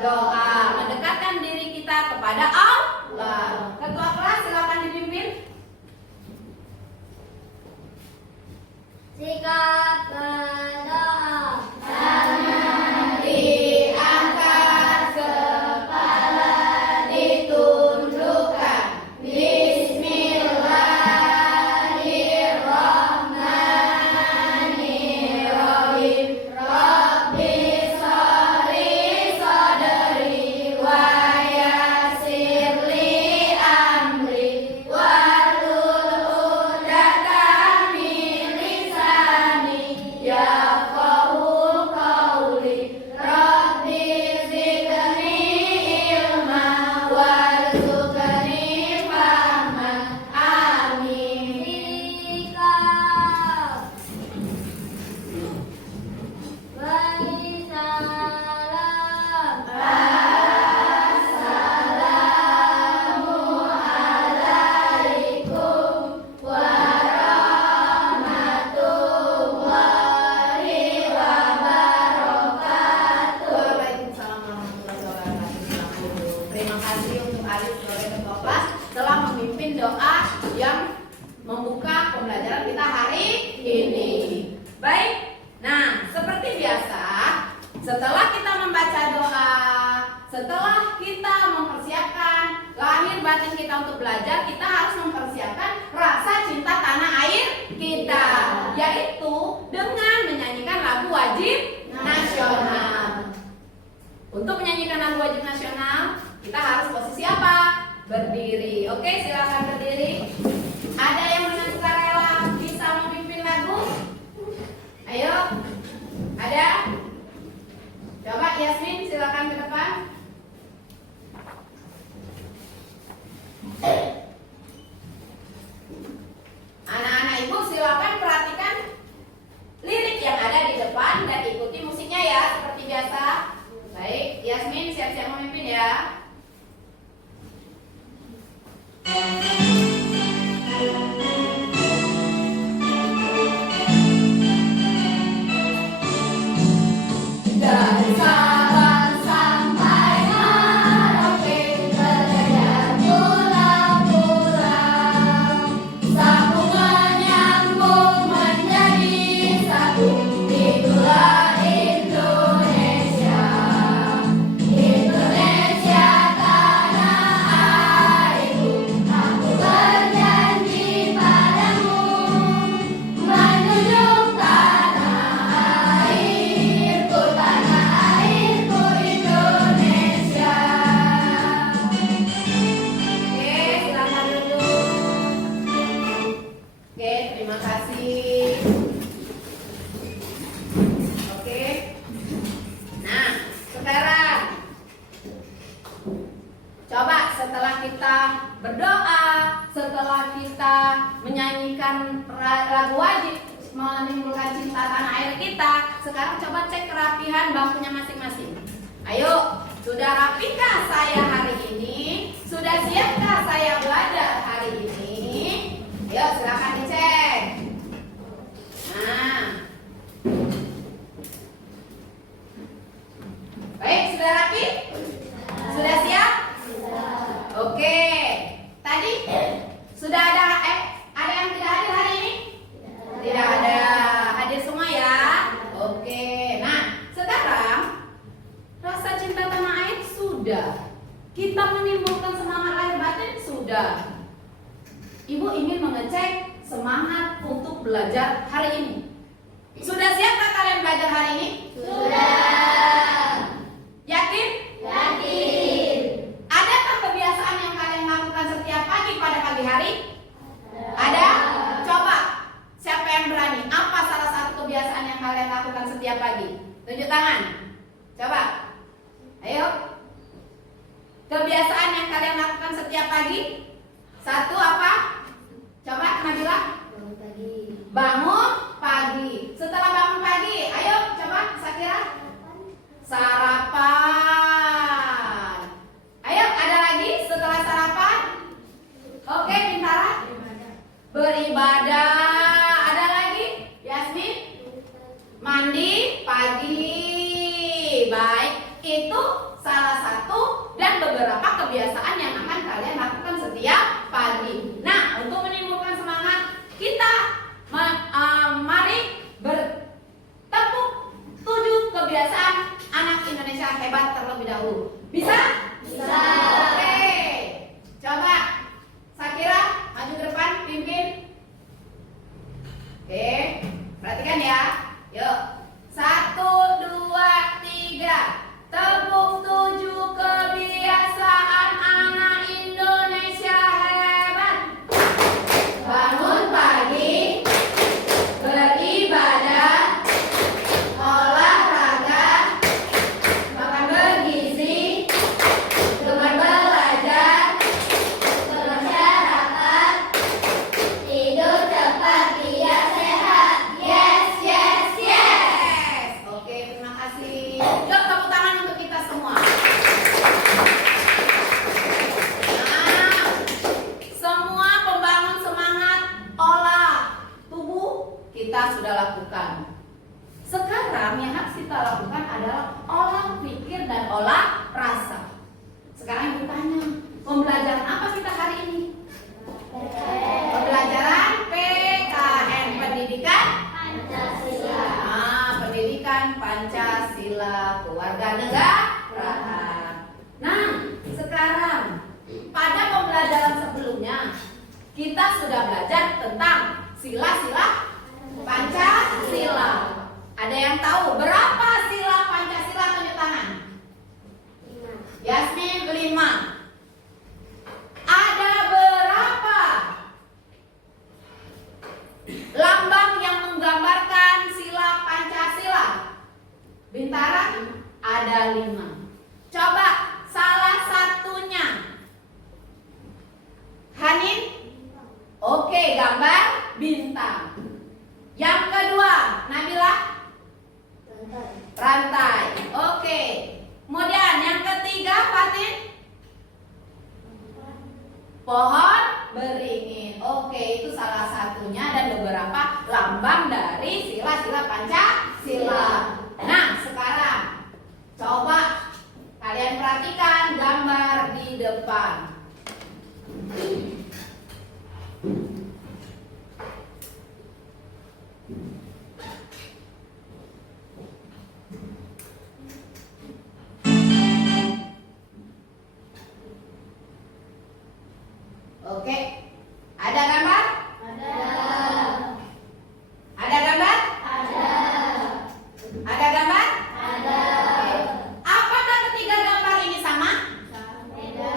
Doa mendekatkan diri kita kepada Allah. Ketua kelas silakan dipimpin. Sikap berdoa. Tangan diangkat, kepala ditundukkan. Bismillahirrahmanirrahim. Rabbi sholli sadri wa yassirli amri wahlul 'uqdatam min lisani yafqahu qawli. Rabbi zidni ilma warzuqni fahma. Amin. Sikap beri salam. Assalamualaikum warahmatullahi wabarakatuh. Waalaikumsalam warahmatullahi wabarakatuh. Silakan duduk. Terima kasih untuk Alif sebagai ketua kelas telah memimpin doa yang membuka pembelajaran kita hari ini. Baik, nah seperti biasa, setelah kita membaca doa, setelah kita mempersiapkan lahir batin kita untuk belajar, kita harus mempersiapkan rasa cinta tanah air kita, yaitu dengan menyanyikan lagu wajib nasional. Untuk menyanyikan lagu wajib nasional, kita harus posisi apa? Berdiri. Oke, silakan berdiri. Ada yang dengan sukarela bisa memimpin lagu? Ayo. Ada? Coba Yasmin, silakan ke depan. Anak-anak ibu silakan perhatikan lirik yang ada di depan dan ikuti musiknya ya, seperti biasa. Baik, Yasmin siap-siap memimpin ya. Dari Sabang sampai Merauke, terjadi pulau-pulau, sambung menyambung menjadi satu. Itulah Indonesia, Indonesia tanah airku. Aku berjanji padamu, menjunjung tanah airku, Indonesia. Oke, silakan duduk. Oke, terima kasih. Oke. Nah, sekarang coba setelah kita berdoa, setelah kita menyanyikan lagu wajib menimbulkan cinta tanah air kita, sekarang coba cek kerapihan bangkunya masing-masing. Ayo, sudah rapikah saya hari ini? Sudah siapkah saya belajar hari ini? Ayo, silakan dicek. Nah, baik, sudah rapi? Sudah siap? Oke. Tadi sudah ada yang tidak hadir hari ini? Tidak ada. Hadir semua ya? Oke. Nah, sekarang rasa cinta tanah air sudah. Kita menimbulkan semangat lahir batin sudah. Ibu ingin mengecek semangat untuk belajar hari ini. Sudah siapkah kalian belajar hari ini? Sudah. Yakin? Yakin. Adakah kebiasaan yang kalian lakukan setiap pagi pada pagi hari? Ada? Coba, siapa yang berani? Apa salah satu kebiasaan yang kalian lakukan setiap pagi? Tunjuk tangan. Coba. Ayo. Kebiasaan yang kalian lakukan setiap pagi? Satu apa? Coba Nabila. Bangun pagi. Setelah bangun pagi, ayo coba Sakira. salah satu dan beberapa kebiasaan yang akan kalian lakukan setiap pagi. Nah, untuk menimbulkan semangat, kita mari bertepuk 7 kebiasaan anak Indonesia hebat terlebih dahulu. Bisa? Bisa. Oke. Coba Sakira maju ke depan, pimpin. Oke, perhatikan ya. Yuk. 1, 2, 3. Tepuk 7 kebiasaan anak Indonesia hebat. Bangun pagi, beribadah, olahraga, makan bergizi, gemar belajar, Bermasyarakat, tidur cepat biar sehat. Yes, yes, yes. yes. Oke, terima kasih. Yuk tepuk tangan untuk kita semua. Nah, semua pembangun semangat olah tubuh kita sudah lakukan. Sekarang yang harus kita lakukan adalah olah pikir dan olah rasa. Sekarang ibu tanya, pembelajaran apa kita hari ini? Pembelajaran PKN, pendidikan Pancasila. pendidikan Pancasila kewarganegaraan. Nah, sekarang pada pembelajaran sebelumnya kita sudah belajar tentang sila-sila Pancasila. Ada yang tahu berapa sila Pancasila? Tunjuk tangan. Yasmin 5. Ada berapa lambang yang menggambarkan sila Pancasila? Bintara? Ada 5. Coba salah satunya. Hanin? Oke, gambar bintang. Yang kedua, Nabila? Rantai. Oke. Kemudian yang ketiga, Fatin? Pohon beringin. Oke, itu salah satunya dan beberapa lambang dari sila-sila Pancasila. Nah, sekarang coba kalian perhatikan gambar di depan. Oke, ada gambar? Ada. Ada gambar? Ada. Ada gambar? Ada. Apakah ketiga gambar ini sama? Beda.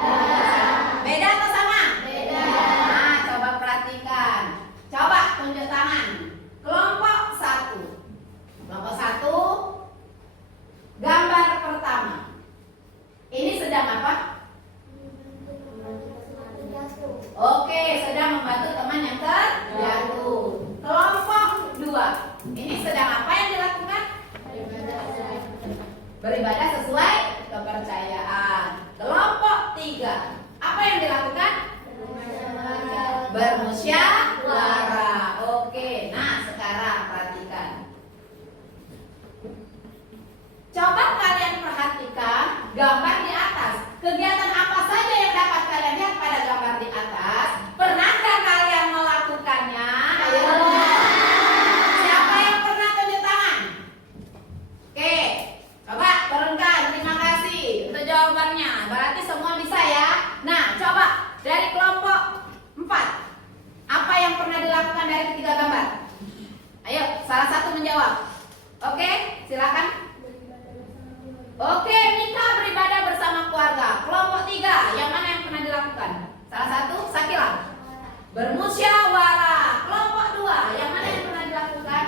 Beda atau sama? Beda. Nah, coba perhatikan. Coba tunjuk tangan. Kelompok 1. Kelompok 1. Gambar pertama. Ini sedang apa? Oke, sedang membantu teman yang terjatuh. Kelompok 2. Ini sedang apa yang dilakukan? Beribadah sesuai kepercayaan. Kelompok 3. Apa yang dilakukan? Bermusyawarah. Oke, nah sekarang perhatikan. Coba kalian perhatikan gambar di atas. Kegiatan apa saja yang dapat kalian lihat pada gambar di atas? Pernahkah kalian melakukannya? Ayo. Siapa yang pernah, tunjuk tangan? Oke, coba turunkan. Terima kasih untuk jawabannya. Berarti semua bisa ya. Nah, coba dari kelompok 4. Apa yang pernah dilakukan dari ketiga gambar? Ayo, salah satu menjawab. Oke, silakan. Oke, Mika beribadah bersama keluarga. Kelompok 3, yang mana yang pernah dilakukan? Salah satu, Sakila. Bermusyawarah. Kelompok 2, yang mana yang pernah dilakukan?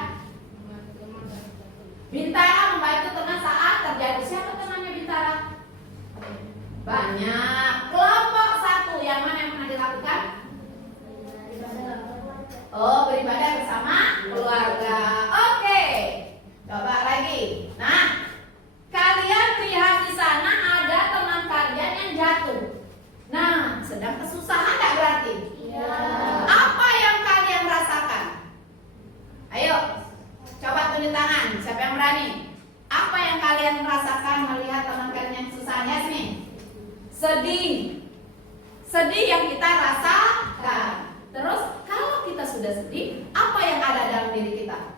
Bintara membantu teman saat terjadi. Siapa temannya Bintara? Banyak. Kelompok 1, yang mana yang pernah dilakukan? Oh, beribadah bersama keluarga. Oke. Coba lagi. Nah, kalian lihat di sana ada teman kalian yang jatuh. Nah, sedang kesusahan nggak berarti? Iya. Apa yang kalian rasakan? Ayo, coba tunjuk tangan. Siapa yang berani? Apa yang kalian rasakan melihat teman kalian yang susah? sedih. Sedih yang kita rasakan. Terus kalau kita sudah sedih, apa yang ada dalam diri kita?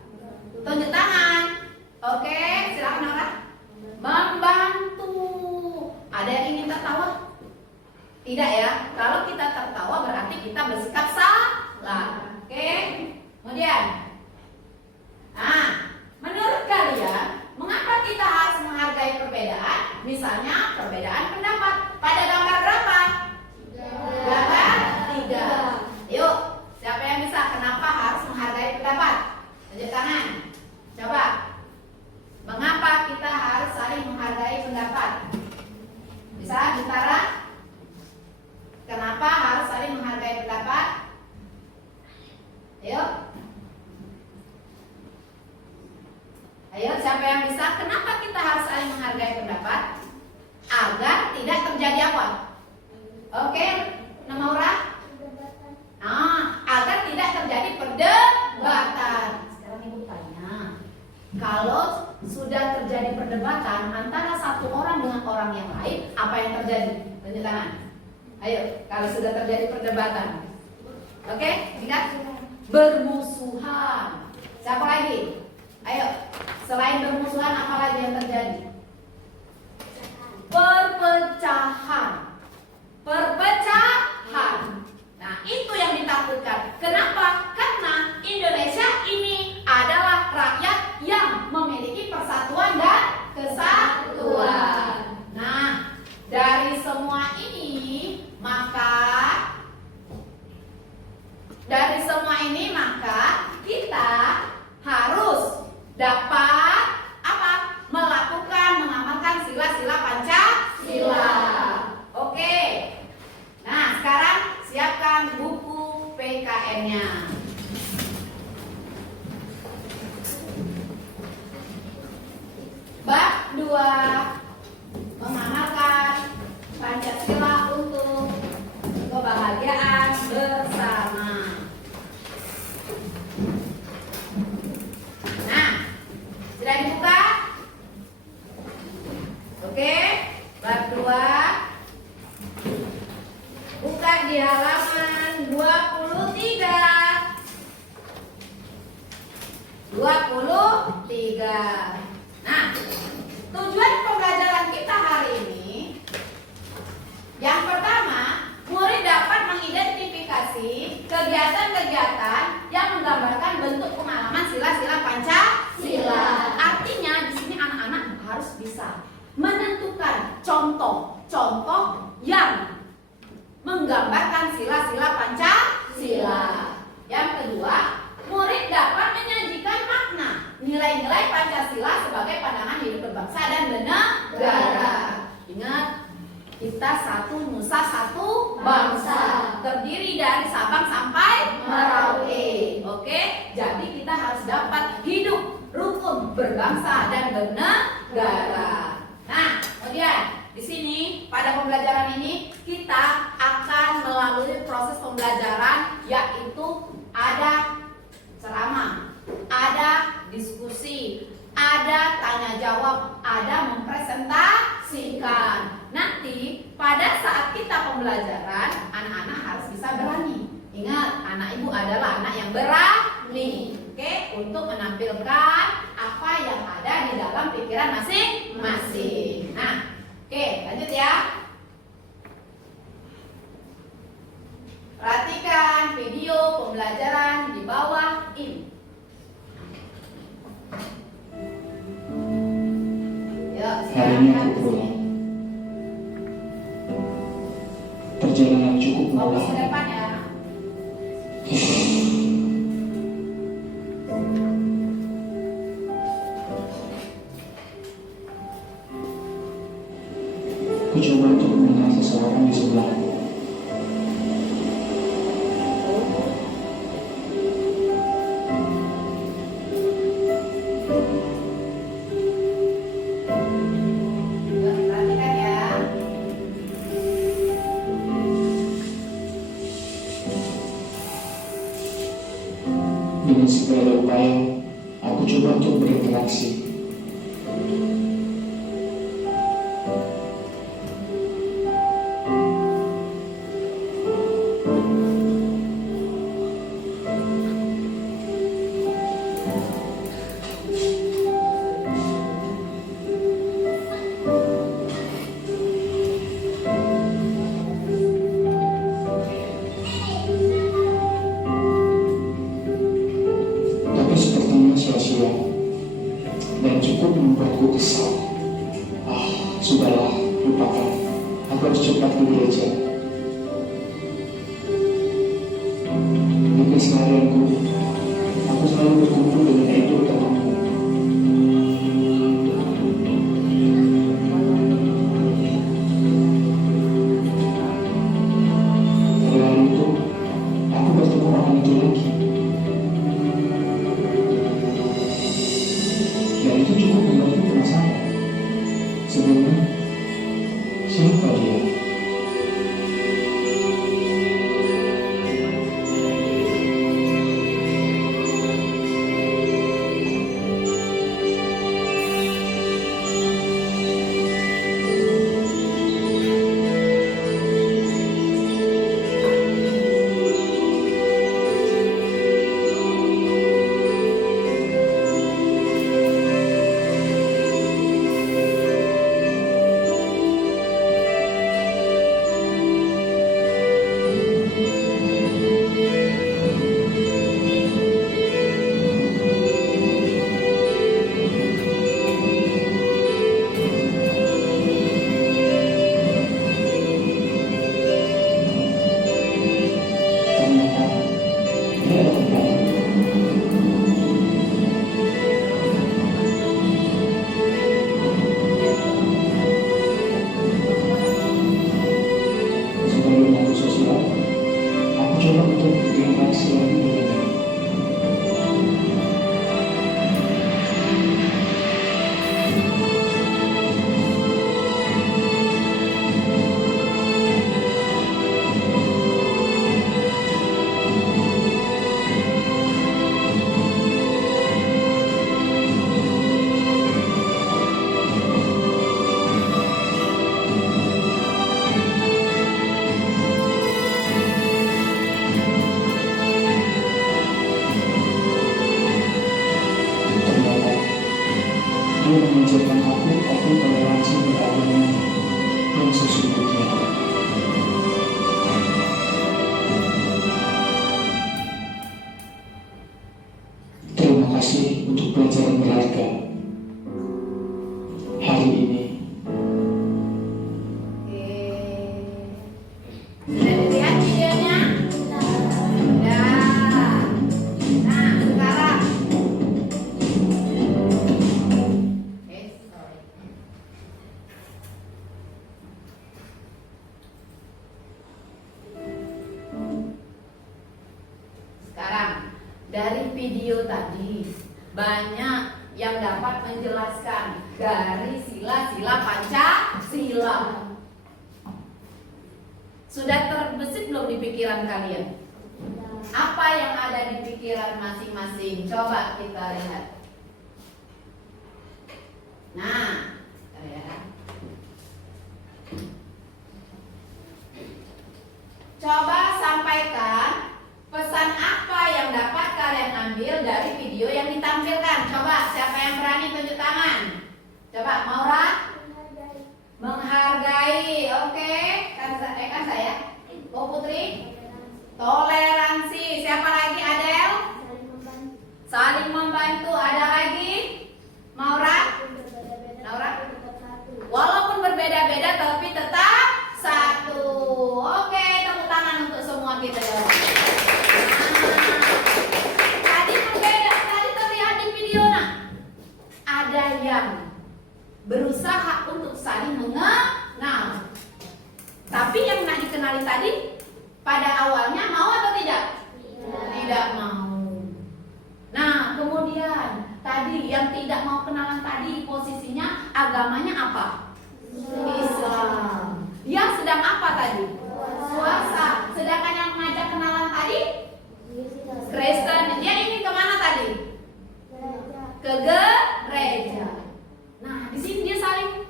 Tunjuk tangan. Oke, silakan Nora. Membantu. Ada yang ingin tertawa? Tidak ya. Kalau kita tertawa berarti kita bersikap salah. Oke. Kemudian, menurut kalian, mengapa kita harus menghargai perbedaan? Misalnya perbedaan pendapat. Pada gambar berapa? Gambar 3. Yuk, siapa yang bisa? Kenapa harus menghargai pendapat? Tunjuk tangan. Coba. Mengapa kita harus saling menghargai pendapat? Bisa Bintara? Kenapa harus saling menghargai pendapat? Ayo. Ayo, siapa yang bisa? Kenapa kita harus saling menghargai pendapat? Agar tidak terjadi apa? Oke, Namaura? Agar tidak terjadi perdebatan. Sekarang Ibu tanya, kalau sudah terjadi perdebatan antara satu orang dengan orang yang lain, apa yang terjadi? Tunjuk tangan. Ayo, kalau sudah terjadi perdebatan. Oke, ingat? Bermusuhan. Siapa lagi? Ayo, selain bermusuhan apa lagi yang terjadi? Perpecahan. Perpecahan. Nah, itu yang ditakutkan. Kenapa? Karena Indonesia ini adalah rakyat yang memiliki persatuan dan kesatuan. Nah, dari semua ini maka kita harus dapat apa? Mengamalkan sila-sila Pancasila. Oke. Nah, sekarang siapkan buku PKN-nya. Bab 2. Mengamalkan Pancasila untuk kebahagiaan bersama. Nah, sudah dibuka? Oke, bab 2. Buka di halaman 23. 23. Nah, tujuan pembelajaran kita hari ini, yang pertama, murid dapat mengidentifikasi kegiatan-kegiatan yang menggambarkan bentuk pengalaman sila-sila Pancasila. Artinya di sini anak-anak harus bisa menentukan contoh-contoh yang menggambarkan sila-sila Pancasila. Yang kedua, murid dapat menyajikan makna nilai-nilai Pancasila sebagai pandangan hidup berbangsa dan bernegara. Ingat, kita satu nusa satu bangsa, terdiri dari Sabang sampai Merauke. Oke, jadi kita harus dapat hidup rukun berbangsa dan bernegara. Nah, kemudian di sini pada pembelajaran ini kita akan melalui proses pembelajaran, yaitu ada ceramah, ada diskusi, ada tanya jawab, ada mempresentasikan. Nanti pada saat kita pembelajaran, anak-anak harus bisa berani. Ingat, anak ibu adalah anak yang berani. Oke, untuk menampilkan apa yang ada di dalam pikiran masing-masing. Nah, oke, lanjut ya. Perhatikan video pembelajaran di bawah ini. Yuk, Hari ini aku pulang. Perjalanan cukup fokus ke melelahkan. depan ya. Aku coba untuk melihat seseorang di sebelahku. Perhatikan ya. Dengan segala upaya, aku coba untuk berinteraksi. lupakan. Aku harus cepat ke gereja. Di keseharianku, aku selalu berkumpul dengan Edo temanku. Pada hari itu, aku bertemu orang itu lagi. Dan itu cukup membuatku penasaran. Sebelumnya, siapa dia? Ternyata dia ada kembali. Sebagai makhluk sosial, aku coba untuk berinteraksi lagi dengannya. Ternyata dia mengajarkan aku akan toleransi beragama yang sesungguhnya. Terima kasih untuk pelajaran berharga hari ini. Oke. Sudah dilihat videonya? Sudah. Nah, sekarang. Sorry. Sekarang, dari video tadi banyak yang dapat menjelaskan dari sila-sila Pancasila. Sudah terbesit belum di pikiran kalian? Apa yang ada di pikiran masing-masing? Coba kita lihat. Nah, ya. Coba sampaikan pesan apa yang dapat kalian ambil dari video yang ditampilkan. Coba, siapa yang berani tunjuk tangan? Coba, Maura? Menghargai, oke. Kan saya? Oh, Putri? Toleransi. Siapa lagi? Adel? Saling membantu. Ada lagi? Maura? Laura? Walaupun berbeda-beda tapi tetap satu. Oke, tepuk tangan untuk semua kita ya. Tadi berbeda, tadi terlihat di video nak. Ada yang berusaha untuk saling mengenal. Tapi yang nak dikenali tadi pada awalnya mau atau tidak? Tidak mau. Nah, kemudian tadi yang tidak mau kenalan tadi posisinya agamanya apa? Islam. Yang sedang apa tadi? Puasa. Sedangkan yang mengajak kenalan tadi? Kristen. Dia ingin kemana tadi? Ke gereja. Nah, di sini dia saling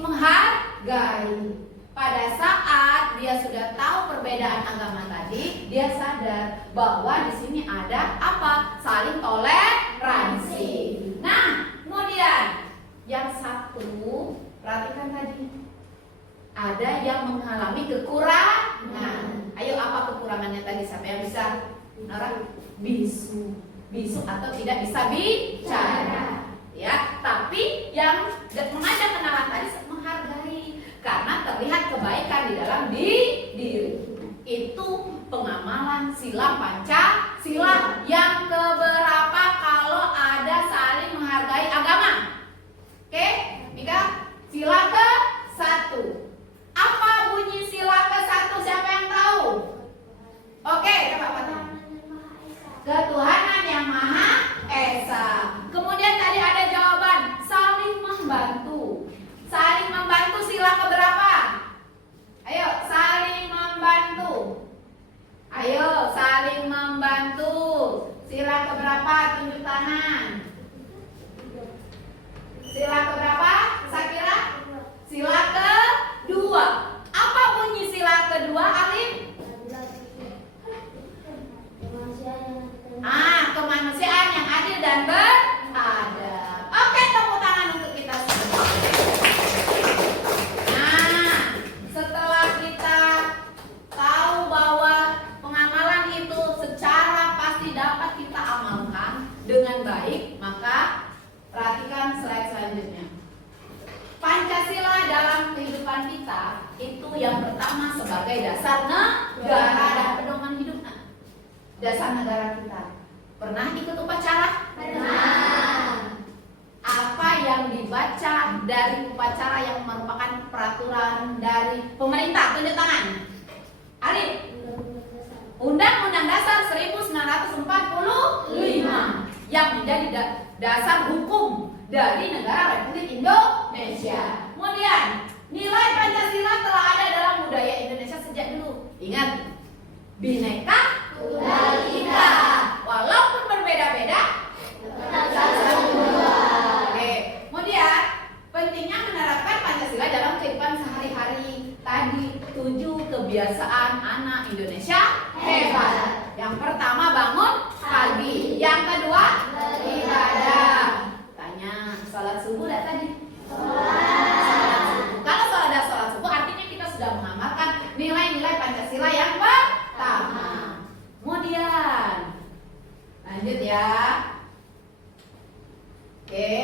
menghargai. Pada saat dia sudah tahu perbedaan agama tadi, dia sadar bahwa di sini ada apa? Saling toleransi. Nah, kemudian yang satu, perhatikan tadi. Ada yang mengalami kekurangan. Ayo, apa kekurangannya tadi? Siapa yang bisa? Orang bisu. Bisu atau tidak bisa bicara. Ya, tapi yang mengajak kenalan tadi menghargai. kebaikan di dalam diri. Itu pengamalan sila Pancasila yang keberapa kalau ada saling menghargai agama. Oke, Mika? Sila ke-1. Apa bunyi sila ke-1? Siapa yang tahu? Oke, coba apa? Ketuhanan yang Maha Esa. Kemudian tadi ada jawaban saling membantu. Saling membantu sila keberapa? Ayo, saling membantu. Ayo, saling membantu. Sila keberapa? Tunjuk tangan. Sila keberapa? Sakira? Sila kedua. Apa bunyi sila kedua, Alim? Kemanusiaan yang adil dan beradab. Oke, tepuk tangan untuk kita semua. Nah, setelah kita tahu bahwa pengamalan itu secara pasti dapat kita amalkan dengan baik, maka perhatikan slide selanjutnya. Pancasila dalam kehidupan kita itu yang pertama sebagai dasar negara dan pedoman hidup. Dasar negara kita. Pernah ikut upacara? Pernah. Apa yang dibaca dari upacara yang merupakan peraturan dari pemerintah? Tunjuk tangan. Arif. Undang-Undang Dasar 1945 yang menjadi dasar hukum dari negara Republik Indonesia. Kemudian, nilai Pancasila telah ada dalam budaya Indonesia sejak dulu. Ingat, Bhinneka Tunggal Ika. walaupun berbeda-beda. Oke, kemudian pentingnya menerapkan Pancasila dalam kehidupan sehari-hari. Tadi 7 kebiasaan anak Indonesia hebat. Yang pertama bangun pagi. Yang kedua beribadah. Tanya, sholat subuh dah tadi? Sholat subuh. Kalau ada sholat subuh artinya kita sudah mengamalkan nilai-nilai Pancasila yang pertama. Kemudian lanjut ya. Oke,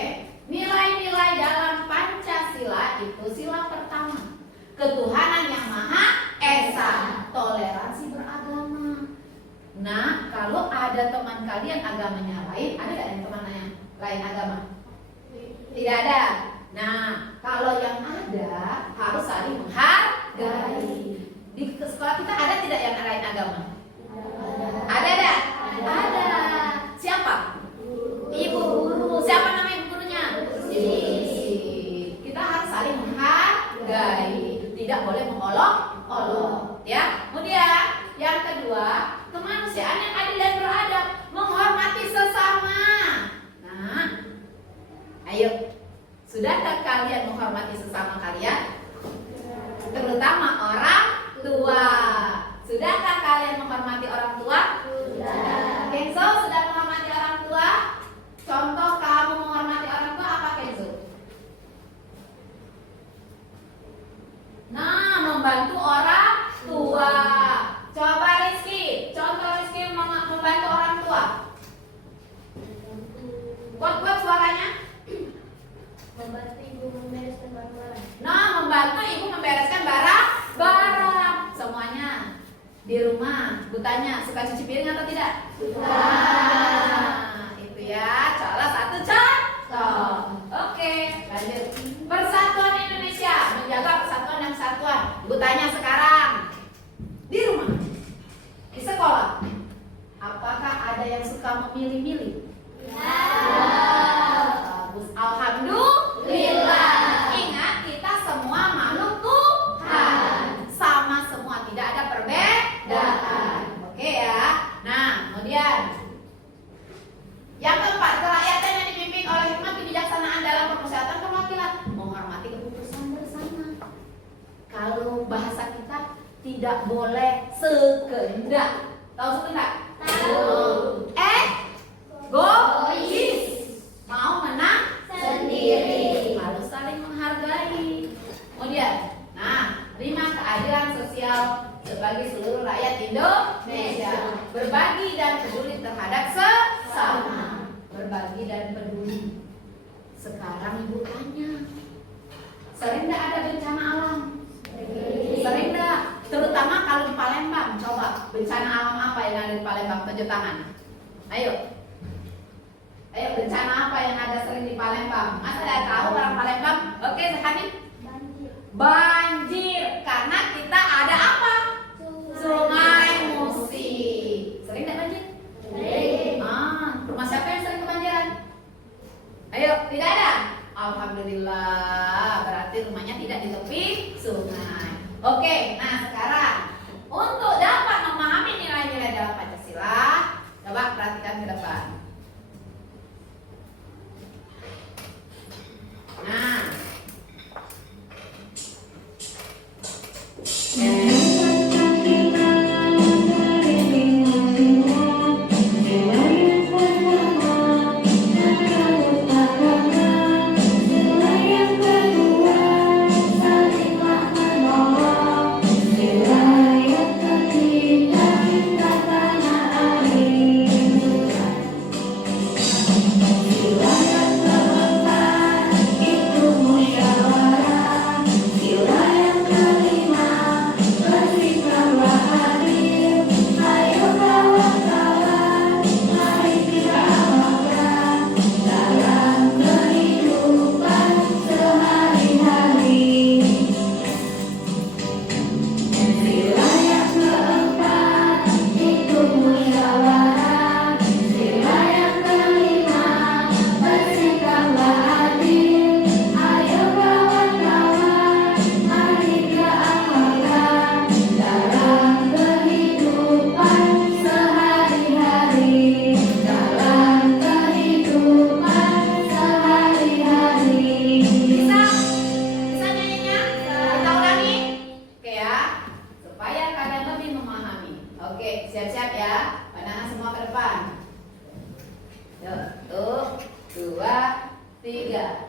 nilai-nilai dalam Pancasila itu sila pertama, ketuhanan yang Maha Esa, toleransi beragama. Nah, kalau ada teman kalian agamanya lain, ada nggak yang temannya lain agama? Tidak ada. Nah, kalau yang ada harus saling menghargai. Di sekolah kita ada tidak yang lain agama? Ada dah? Ada. Siapa? Ibu guru. Siapa nama ibu gurunya? Kita harus saling menghargai. Tidak boleh mengolok-olok. Ya. Kemudian yang kedua, kemanusiaan yang adil dan beradab, menghormati sesama. Nah, ayo. Sudahkah kalian menghormati sesama kalian? Terutama orang tua. Sudahkah kalian menghormati orang tua? Sudah. Kenzo sudah menghormati orang tua? Contoh kamu menghormati orang tua apa, Kenzo? Nah, membantu orang tua. Coba Rizky, contoh Rizky membantu orang tua. Kuat-kuat suaranya. Membantu ibu membereskan barang-barang. Nah, membantu ibu membereskan barang-barang semuanya di rumah. Butanya suka cuci piring atau tidak? Suka. Nah, itu ya, salah satu contoh. Oke, lanjut. Persatuan Indonesia, menjaga persatuan dan kesatuan. Butanya sekarang di rumah, di sekolah, apakah ada yang suka memilih-milih? Ya. Bagus, alhamdulillah. Ingat, kita semua makhluk Tuhan, sama semua, tidak ada perbedaan. Oke ya. Nah, kemudian yang keempat, kerakyatan yang dipimpin oleh hikmat kebijaksanaan dalam permusyawaratan perwakilan, menghormati keputusan bersama. Kalau bahasa kita tidak boleh sekehendak. Tahu sekehendak? Tahu. Egois. Mau menang Sendiri. harus saling menghargai. Kemudian, nah, 5 keadilan sosial sebagai seluruh rakyat Indonesia, berbagi dan peduli terhadap sesama. Berbagi dan peduli. Sekarang ibu tanya, sering tidak ada bencana alam? Palembang? Tunjuk tangan. Ayo. Ayo, bencana apa yang ada sering di Palembang? Masa tidak tahu orang Palembang? Oke, Hanif. Banjir. Banjir. Karena kita ada apa? Sungai Musi. Sering tidak banjir? Sering. Rumah siapa yang sering kebanjiran? Ayo, tidak ada? Alhamdulillah, berarti rumahnya tidak di tepi sungai. Oke, nah sekarang untuk dapat memahami nilai-nilai dalam Pancasila, coba perhatikan ke depan. Nah, bisa nyanyinya? Kita ulangi. Oke ya, supaya kalian lebih memahami. Oke, siap-siap ya. Pandangan semua ke depan. Yuk, 1, 2, 3.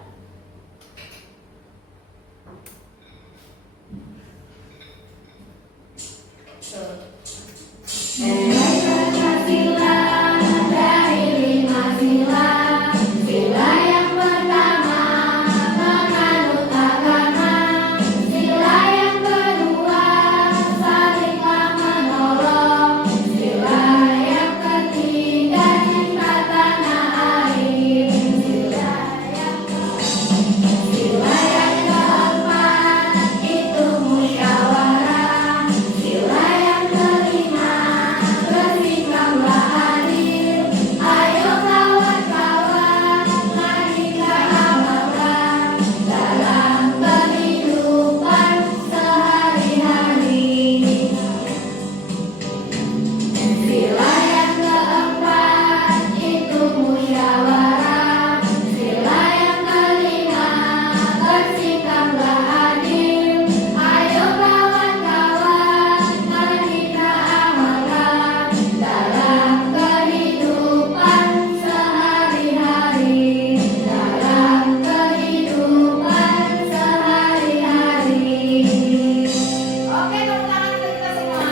Oke, tepuk tangan untuk kita semua.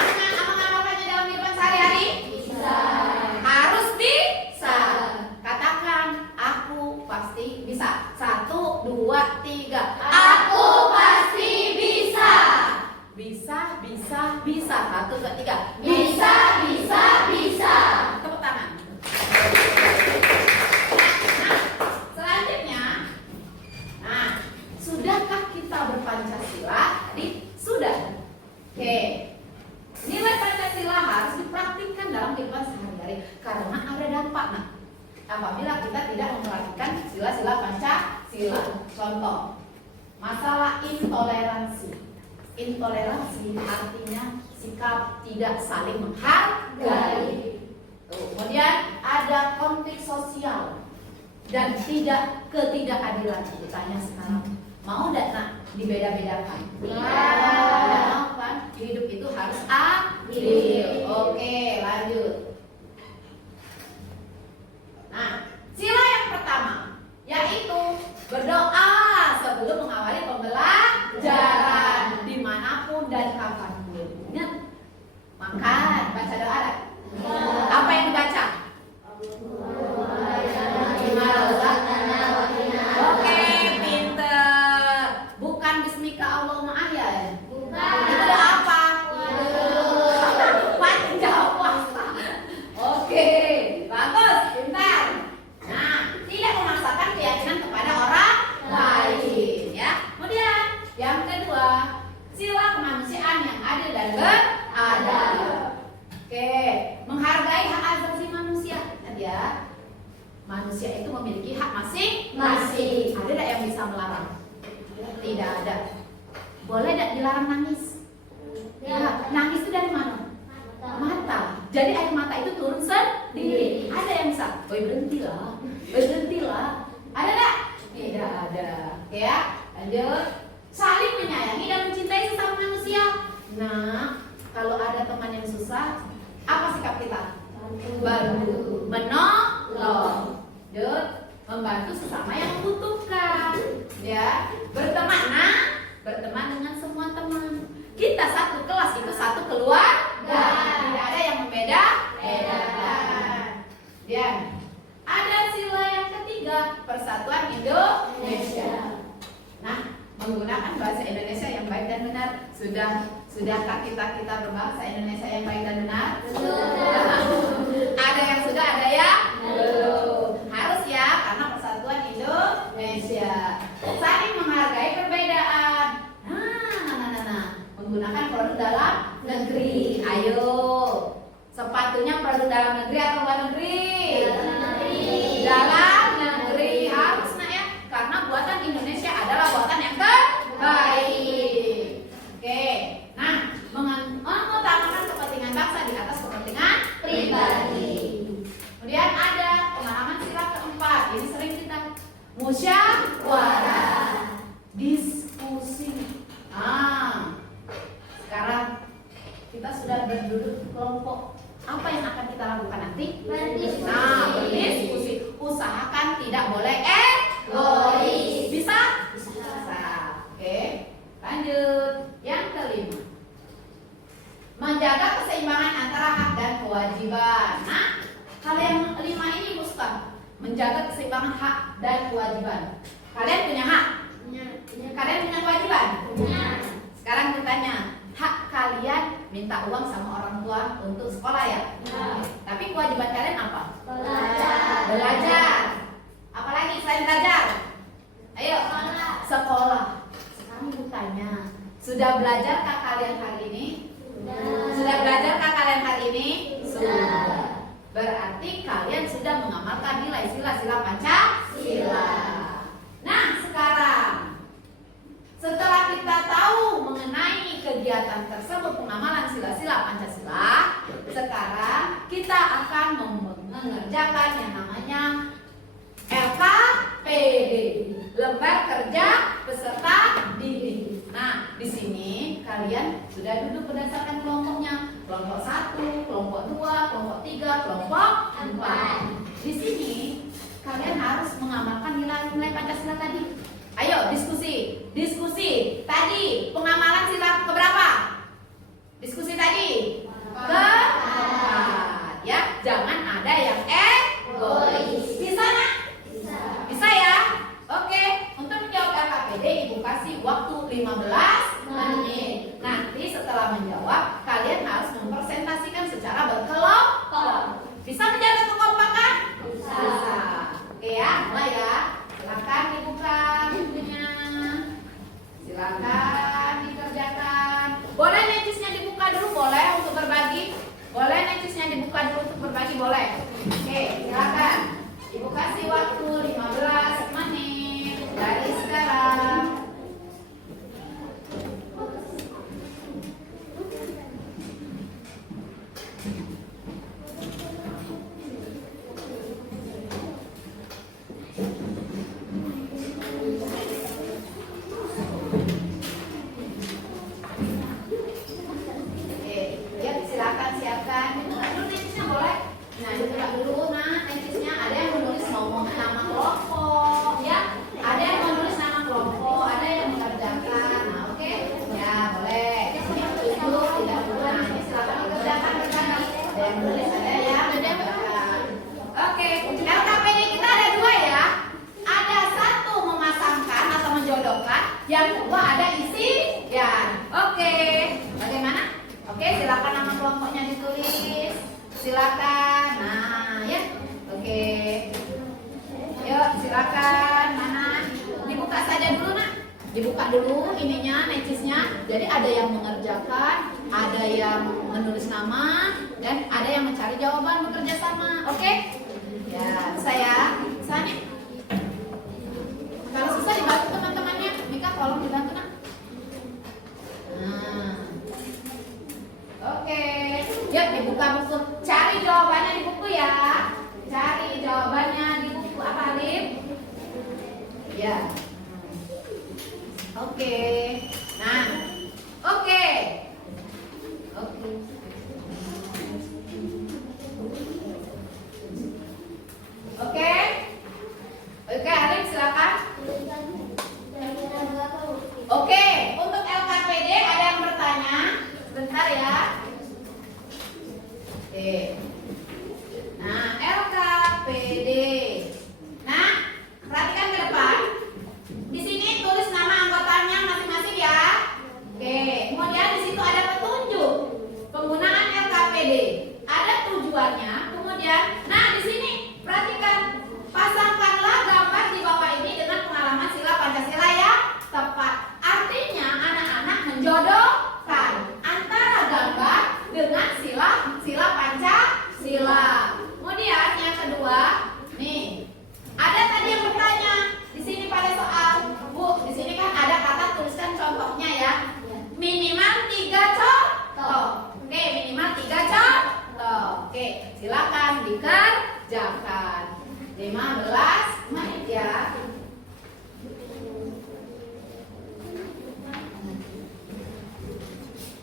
Bisa nggak mengamalkannya dalam kehidupan sehari-hari? Bisa. Harus bisa. Katakan, aku pasti bisa. 1, 2, 3. Aku pasti bisa. Bisa, bisa, bisa. 1, 2, 3. Bisa, bisa, bisa. Tepuk tangan. Nah, selanjutnya, sudahkah kita berpancasila? Tadi sudah. Oke. Nilai Pancasila harus dipraktikkan dalam kehidupan sehari-hari karena ada dampak. Nah, apabila kita tidak memperhatikan sila-sila Pancasila. Contoh, masalah intoleransi. Intoleransi artinya sikap tidak saling menghargai. Kemudian ada konflik sosial dan ketidakadilan. Ditanya sekarang, mau tidak nak dibeda-bedakan? Tidak mau kan? Hidup itu harus adil. Oke, lanjut. Nah, sila yang pertama yaitu berdoa sebelum mengawali pembelajaran dimanapun dan kapanpun. Ingat, makan, baca doa. Apa yang dibaca? Oke, pinter. Bukan bismika Allahumma ahya. Bukan. Itu doa apa? tidak ada. Boleh tidak dilarang nangis? Ya, nangis itu dari mana? Mata. Jadi air mata itu turun sendiri. Ada yang bisa? Berhentilah. Berhentilah. Ada enggak? Tidak ada. Ya, lanjut. Saling menyayangi dan mencintai sesama manusia. Nah, kalau ada teman yang susah, apa sikap kita? Bantu, menolong. Lanjut. Membantu sesama yang membutuhkan. Ya, berteman. Nah, berteman dengan semua teman. Kita satu kelas itu satu keluarga. Tidak ada yang membedakan. Ya. Ada sila yang ketiga, Persatuan Indonesia. Nah, menggunakan bahasa Indonesia yang baik dan benar. Sudahkah kita berbahasa Indonesia yang baik dan benar? Sudah. Ada yang sudah, ada yang belum. Harus ya, karena Persatuan Indonesia. Saling menghargai perbedaan. Nah. Menggunakan produk dalam negeri. Ayo. Sepatunya produk dalam negeri atau luar negeri? Dalam negeri. Harus nak ya, karena buatan Indonesia adalah buatan yang terbaik. Oke. Nah, mengutamakan kepentingan bangsa di atas kepentingan Pribadi. Kemudian ada pemahaman sila keempat. Ini sering kita musyawarah, diskusi. Sekarang kita sudah berduduk kelompok. Apa yang akan kita lakukan nanti? Berdiskusi. Nah, berdiskusi. Usahakan tidak boleh egois. Bisa? Bisa. Oke. Lanjut. Yang kelima, menjaga keseimbangan antara hak dan kewajiban. Nah, kalau yang 5 ini Ustaz, menjaga keseimbangan hak dan kewajiban. Kalian punya hak? Kalian punya kewajiban? Sekarang bertanya, hak kalian minta uang sama orang tua untuk sekolah ya? Tapi kewajiban kalian apa? Belajar. Apalagi selain belajar? Ayo. Sekolah. Sekarang ibu tanya, sudah belajarkah kalian hari ini? Sudah belajarkah kalian hari ini? Sudah. Berarti kalian sudah mengamalkan nilai sila Pancasila. Nah, sekarang setelah kita tahu mengenai kegiatan tersebut, pengamalan sila-sila Pancasila, sekarang kita akan mengerjakan yang namanya LKPD, Lembar Kerja Peserta Didik. Nah, di sini kalian sudah duduk berdasarkan kelompoknya. Kelompok 1, kelompok 2, kelompok 3, kelompok 4. Di sini kalian harus mengamalkan nilai-nilai Pancasila tadi. Ayo diskusi. Diskusi. Tadi pengamalan sila keberapa? Diskusi tadi keempat. Ya, jangan ada yang egois. Bisa nak? Bisa ya? Oke, untuk menjawab LKPD ibu kasih waktu 15 menit. Nanti setelah menjawab, kalian harus mempresentasikan secara berkelompok. Bisa menjaga kekompakan? Bisa. Oke ya, mulai ya. Silakan dibuka bukunya. Silakan dikerjakan. Boleh necisnya dibuka dulu, boleh untuk berbagi. Boleh necisnya dibuka dulu untuk berbagi, boleh. Oke, silakan. Ibu kasih waktu 15 menit dari sekarang. Yang kedua ada isian. Oke. Bagaimana? Oke, silakan nama kelompoknya ditulis. Silakan. Nah, ya. Oke. Yuk, silakan. Mana? Dibuka saja dulu, Nak. Dibuka dulu ininya, necisnya. Jadi ada yang mengerjakan, ada yang menulis nama, dan ada yang mencari jawaban bekerja sama. Oke? Ya, saya. Misalnya. Kalau susah dibantu teman-temannya. Mika tolong dibantu. buka buku, cari jawabannya di buku ya. Cari jawabannya di buku apa, Alif? Ya. Oke. Nah, oke. Oke. Oke. Oke, Alif silakan. Oke, untuk LKPD ada yang bertanya? Sebentar ya. Oke. Nah, LKPD. Nah, perhatikan ke depan. Di sini tulis nama anggotanya masing-masing ya. Oke, kemudian di situ ada petunjuk penggunaan LKPD. Ada tujuannya. Kemudian, nah di sini perhatikan, pasangkanlah gambar di bawah ini dengan pengalaman sila Pancasila yang tepat. Artinya anak-anak menjodohkan antara gambar dengan sila Pancasila. Kemudian yang kedua, nih ada tadi yang bertanya di sini pada soal, Bu, di sini kan ada kata tuliskan contohnya ya. Minimal 3 contoh. Oke, minimal 3 contoh. Oke, silakan dikerjakan. 15 menit ya.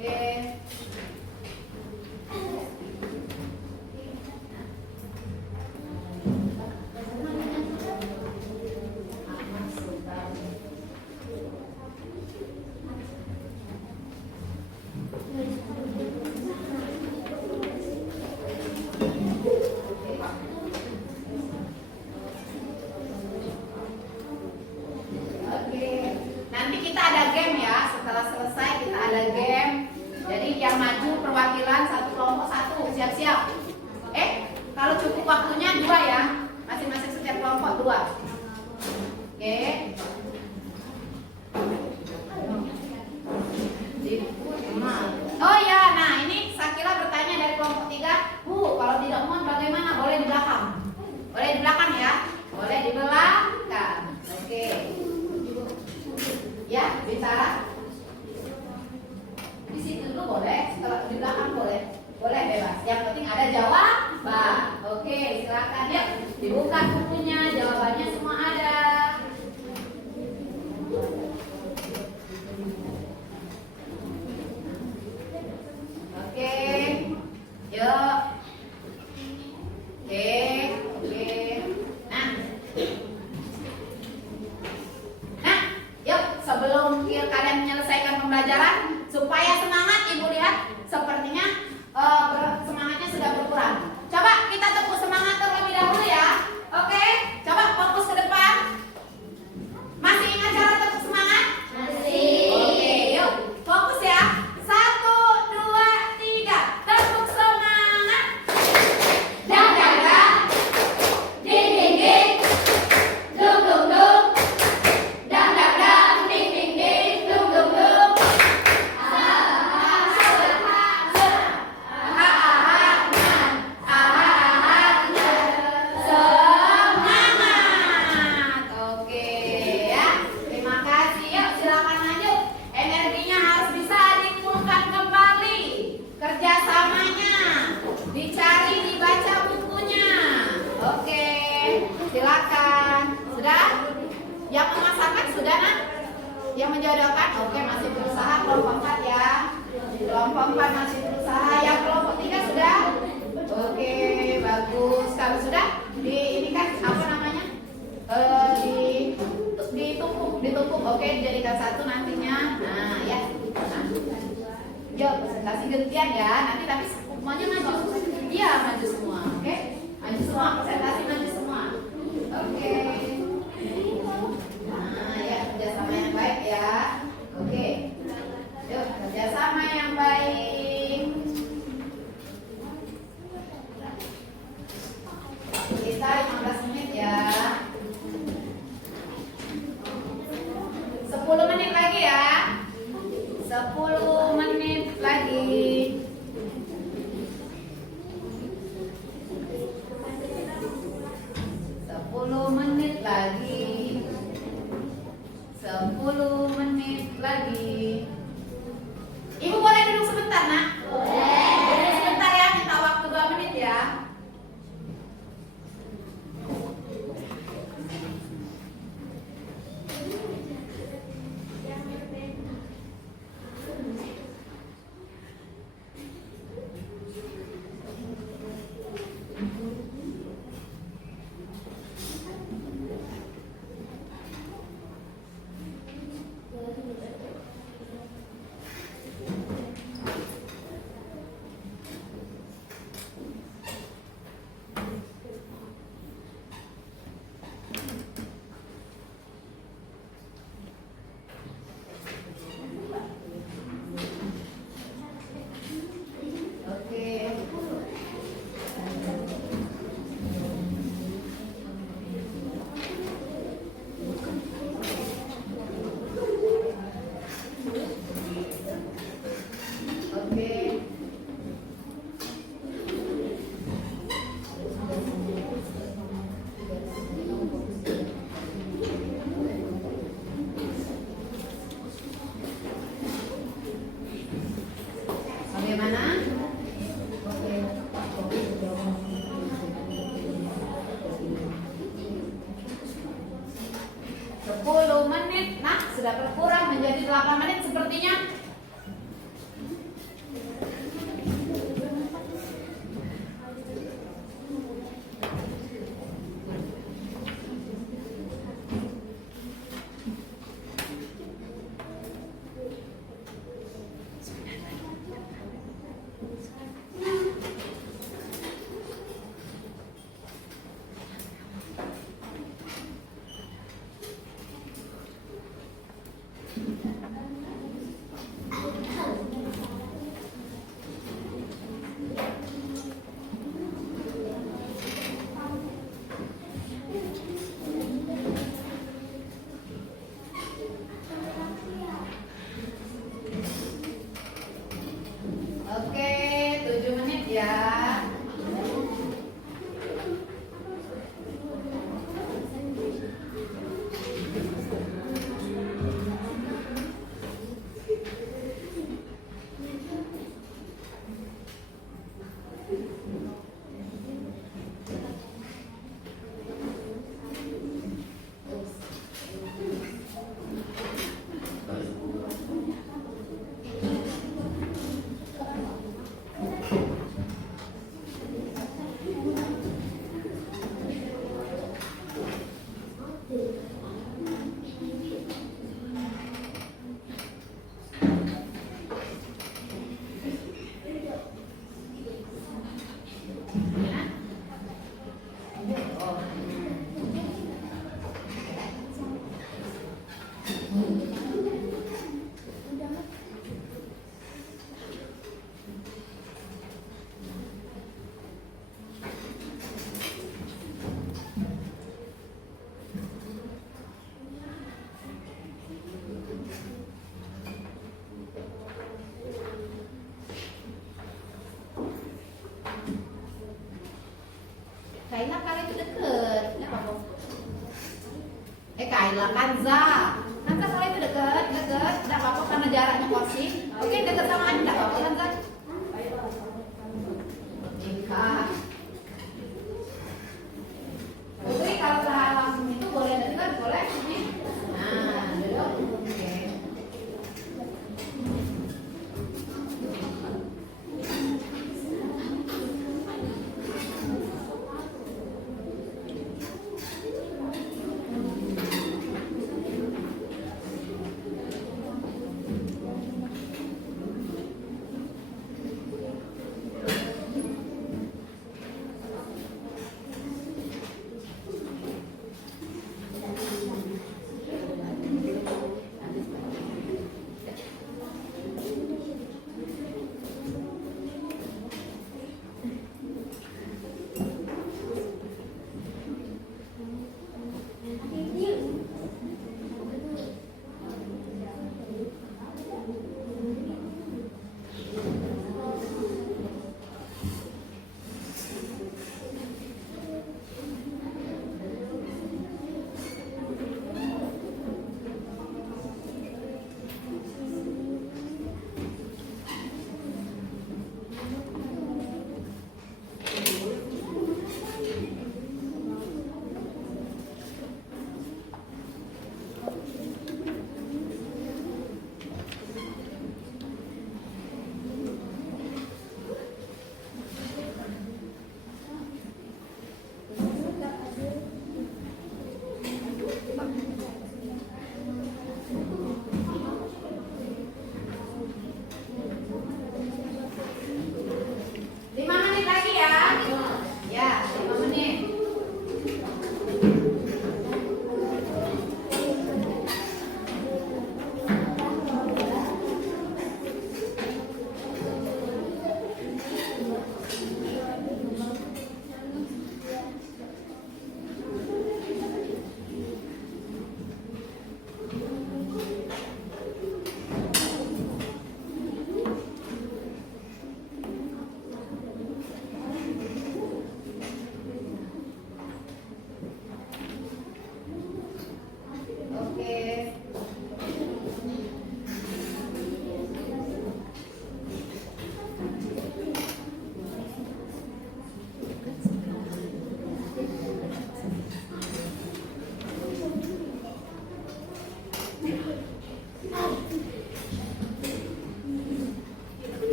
Oke. Oke, nanti kita ada game ya. Setelah selesai kita ada game. Jadi yang maju perwakilan satu kelompok satu, siap-siap. Kalau cukup waktunya 2 ya. Masing-masing setiap kelompok 2. Oke. Oh ya, nah ini Sakila bertanya dari kelompok 3, Bu, kalau tidak muat bagaimana? Boleh di belakang. Boleh di belakang ya. Boleh di belakang. Oke. Ya, bisa. Di situ dulu boleh, setelah di belakang boleh. Boleh bebas. Yang penting ada jawaban. Oke, silakan yuk. Dibuka bukunya, jawabannya semua ada. Oke. Yuk. Oke, oke. Nah, yuk sebelum kalian menyelesaikan pembelajaran, supaya semangat, Ibu lihat sepertinya semangatnya sudah berkurang. Coba kita tepuk semangat terlebih dahulu ya. Oke, coba fokus ke depan. Masih ingat cara tepuk semangat? Masih. Oke, yuk fokus ya. 1, 2, 3, tepuk semangat. Dang dang dang, ding ding ding, dung dung dung, dang dang dang, ding ding ding, dung dung dung. Semangat. Oke ya. Terima kasih. Yuk silakan lanjut. Energinya harus bisa dikumpulkan kembali. Kerjasamanya dicari, dibaca bukunya. Oke. Silakan. Sudah? Yang memasakkan sudah, Nak? Yang menjodohkan? Oke, masih berusaha kelompok 4 ya. Kelompok 4 masih berusaha. Yang kelompok 3 sudah? Oke, bagus. Kalau sudah ini kan apa namanya? Ditumpuk. Oke, dijadikan satu nantinya. Nah, ya. Nah. Yuk, presentasi gantian ya. Nanti tapi semuanya maju. Iya, maju semua. Oke? Maju semua, presentasi maju semua. Oke. Nah, ya, kerjasama yang baik ya. Oke. Yuk, kerjasama yang baik. Kita 15 menit ya. 10 menit lagi ya. 10 menit lagi. 10 menit lagi. 10 menit lagi. Ibu boleh duduk sebentar, Nak? Boleh. Duduk sebentar ya, minta berkurang menjadi 8 menit sepertinya. Oke, 7 menit ya. Kaila kali itu deket, nggak apa-apa. Kaila Kanza kalau itu deket, nggak apa-apa karena jaraknya kursi. Oke, deket sama Anda, nggak apa-apa Kanza. Jika Putri kalau langsung itu boleh dekat, boleh. Nah, duduk. Oke.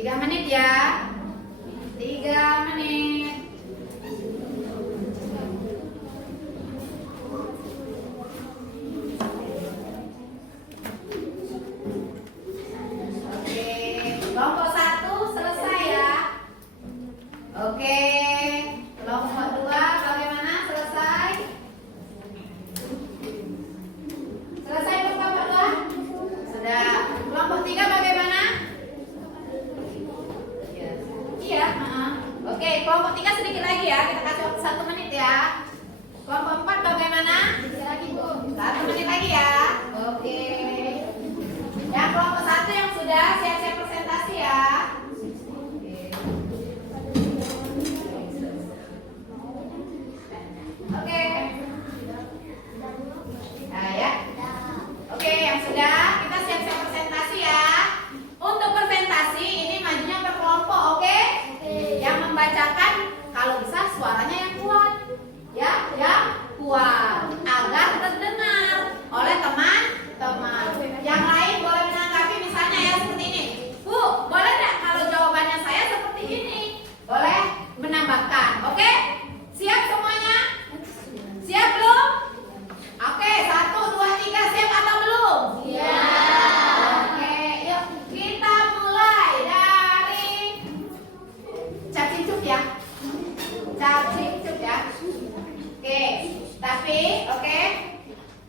3 menit ya. 3 menit. Oke, kelompok 1 selesai ya. Oke, kelompok 2 bagaimana? Selesai? Selesai kelompok 2? Sudah. Kelompok 3 bagaimana? Iya. Oke, kelompok 3 sedikit lagi ya. Kita kasih waktu 1 menit ya. Kelompok 4 bagaimana? Sedikit lagi, Bu. 1 menit lagi ya. Oke. Yang kelompok 1 yang sudah siap-siap presentasi ya. Oke. Nah ya. Oke, yang sudah kita siap-siap presentasi ya. Untuk presentasi ini majunya per kelompok, oke? Yang membacakan kalau bisa suaranya yang kuat. Ya, yang kuat agar terdengar oleh teman-teman. Yang lain boleh menanggapi misalnya ya seperti ini. Bu, boleh nggak kalau jawabannya saya seperti ini? Boleh menambahkan, oke? Siap semuanya? Siap belum? Oke, 1, 2, 3, siap atau belum? Oke, yuk kita mulai dari cap cincuk ya. Cap cincuk ya. Oke, tapi oke.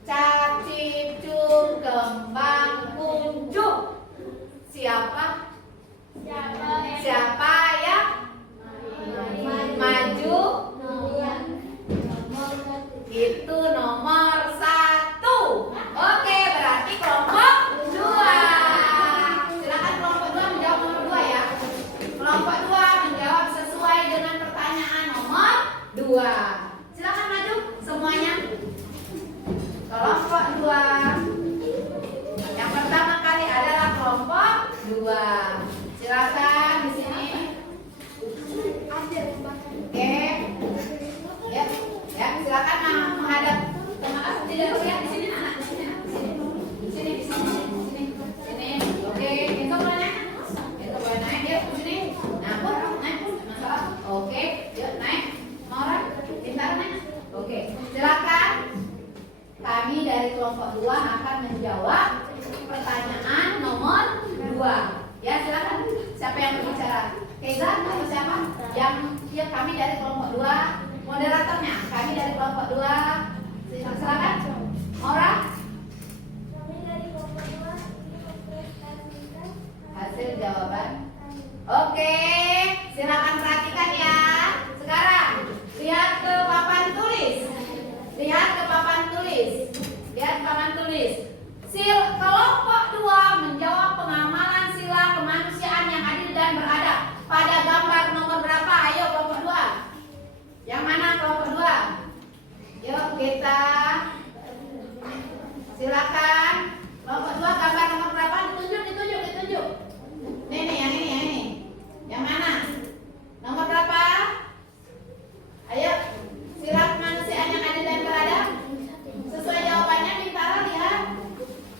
Cap cincuk kembang kuncup. Siapa? Siapa yang maju? Itu nomor 1. Oke, berarti kelompok 2. Silakan kelompok 2 menjawab nomor 2 ya. Kelompok 2 menjawab sesuai dengan pertanyaan nomor 2. Silakan maju semuanya. Kelompok 2. Yang pertama kali adalah kelompok 2. Silakan di sini. Oke. Ya. Ya, silakan menghadap. Tidak dulu ya, di sini anak, di sini. Di sini. Sini. Oke, itu boleh naik. Itu boleh naik, yuk di sini. Nah, naik. Masalah. Oke, yuk naik. Mau orang? Pintar naik. Oke, silakan. Kami dari kelompok 2 akan menjawab pertanyaan nomor 2. Ya, silakan. Siapa yang berbicara? Keza atau siapa? Yang ya kami dari kelompok 2. Moderatornya, kami dari kelompok 2. Silakan. Orang? Hasil jawaban. Oke, silakan perhatikan ya. Sekarang lihat ke papan tulis. Lihat ke papan tulis. Lihat papan tulis. Kelompok 2 menjawab pengamalan sila kemanusiaan yang adil dan beradab. Pada gambar nomor berapa? Ayo kelompok 2. Yang mana kelompok 2? Yuk kita silakan. Kelompok 2 gambar nomor berapa? Ditunjuk. Nih, yang ini. Yang mana? Nomor berapa? Ayo, sila kemanusiaan yang adil dan beradab. Sesuai jawabannya Bintara lihat.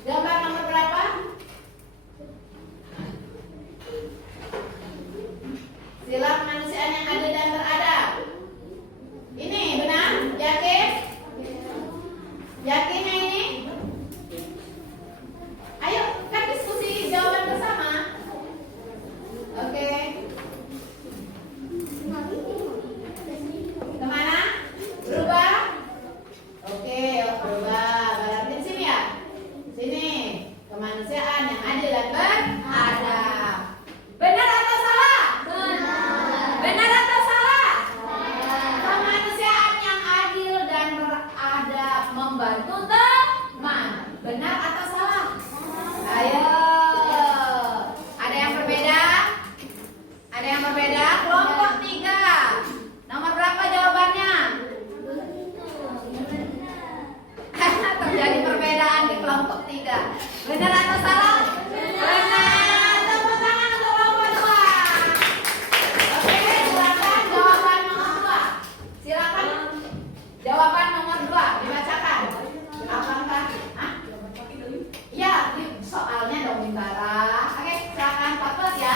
Gambar nomor berapa? Sila kemanusiaan yang adil dan beradab. Ini benar? Yakin? Yakin ini? Ayo, kan diskusi jawaban bersama. Oke. Kemana? Berubah? Oke, berubah. Berarti di sini ya? Sini. Kemanusiaan yang adil dan beradab. Benar atau salah? Benar atau salah? Kemanusiaan yang adil dan beradab membantu teman. Benar atau salah? Ayo. Ada yang berbeda? Ada yang berbeda? Kelompok 3. Nomor berapa jawabannya? Terjadi perbedaan di kelompok 3. Benar atau salah? Benar. Tepuk tangan untuk kelompok 2. Oke, silakan jawaban nomor 2. Silakan jawaban nomor 2 dibacakan. Apakah? Iya, soalnya dong Bintara. Oke, silakan 14 ya.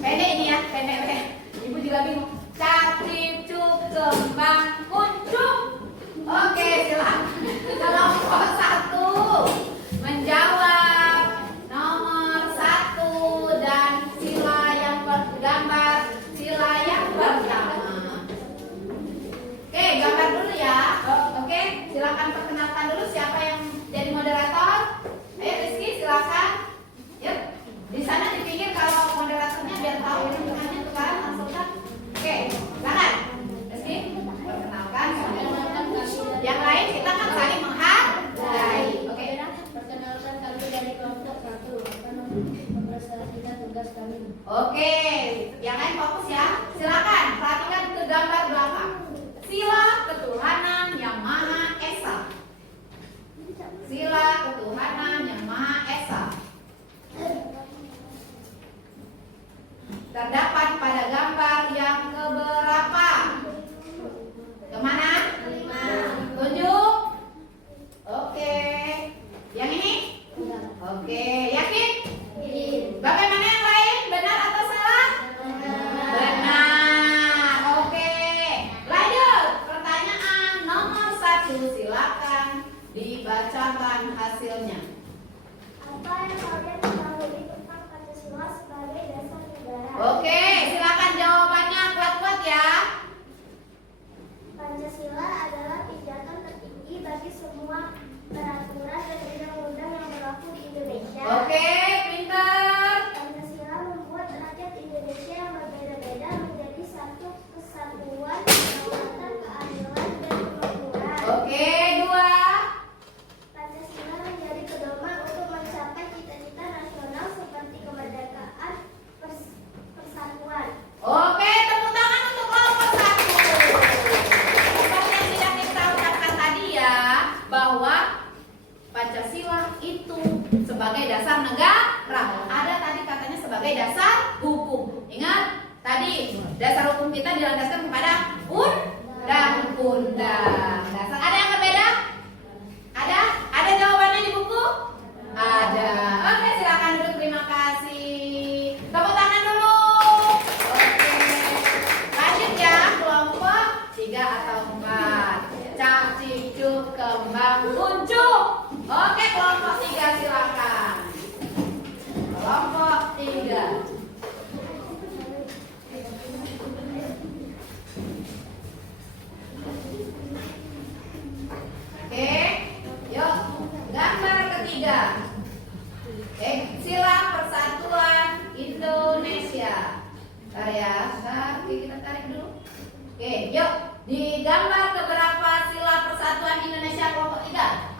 Pendek ini ya, pendek. Ibu juga bingung. Cap, cip, cup, kembang, kuncup. Oke, silakan. Kelompok 1 menjawab nomor 1 dan sila yang bergambar sila yang pertama. Oke, gambar dulu ya. Oke, silakan perkenalkan dulu siapa yang jadi moderator. Ayo Rizky, silakan. Yuk, di sana dipikir kalau moderatornya biar tahu ini bukannya tuh kan langsung kan. Oke, silakan. Rizky, perkenalkan. Yang lain kita kan saling menghargai. Oke. Perkenalkan kami dari kelompok 1 akan mempresentasikan tugas kami. Oke, yang lain fokus ya. Silakan perhatikan ke gambar belakang. Sila ketuhanan yang Maha Esa. Sila ketuhanan yang Maha Esa terdapat pada gambar yang keberapa? Kemana? 7. Oke. Yang ini? Oke. Yakin? Bagaimana yang lain? Benar atau salah? Benar. Oke. Lanjut. Pertanyaan nomor 1. Silakan dibacakan hasilnya. Apa yang kalian ketahui tentang Pancasila sebagai dasar negara? Oke, silakan jawabannya kuat-kuat ya. Pancasila adalah pijakan tertinggi bagi semua peraturan dan undang-undang yang berlaku di Indonesia. Oke, pinter. Pancasila membuat rakyat Indonesia yang berbeda-beda menjadi satu kesatuan, kedaulatan, keadilan, dan kemakmuran. Oke, 2. Pancasila menjadi pedoman untuk mencapai cita-cita nasional seperti kemerdekaan, persatuan. Oke, tepuk tangan untuk kelompok 1. Seperti yang sudah kita ucapkan tadi ya, bahwa Pancasila itu sebagai dasar negara. Ada tadi katanya sebagai dasar hukum. Ingat, tadi dasar hukum kita dilandaskan kepada undang-undang. Dasar. Ada yang berbeda? Ada? Ada jawabannya di buku? Ada. Oke, silakan duduk. Terima kasih. Tepuk tangan dulu. Oke. Lanjut ya, kelompok 3 atau 4. Cap, cip, cup, kembang, kuncup. Oke, kelompok 3 silakan. Kelompok 3. Oke, yuk gambar ketiga. Sila Persatuan Indonesia. Bentar ya, sebentar. Oke, kita tarik dulu. Oke, yuk di gambar keberapa sila Persatuan Indonesia kelompok 3?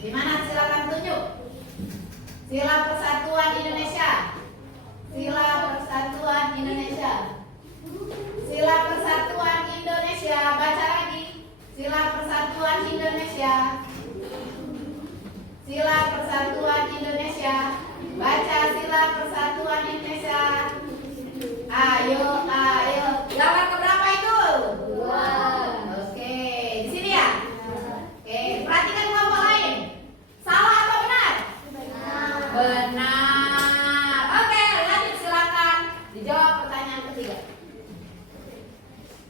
Di mana? Silakan tunjuk. Sila Persatuan Indonesia. Sila Persatuan Indonesia. Sila Persatuan Indonesia. Baca lagi. Sila Persatuan Indonesia. Sila Persatuan Indonesia. Baca Sila Persatuan Indonesia. Ayo, ayo. Gambar keberapa itu? 2. Oke, di sini ya. Oke, perhatikan kelompok lain. Salah atau benar? Benar. Oke, lanjut silakan dijawab pertanyaan ketiga.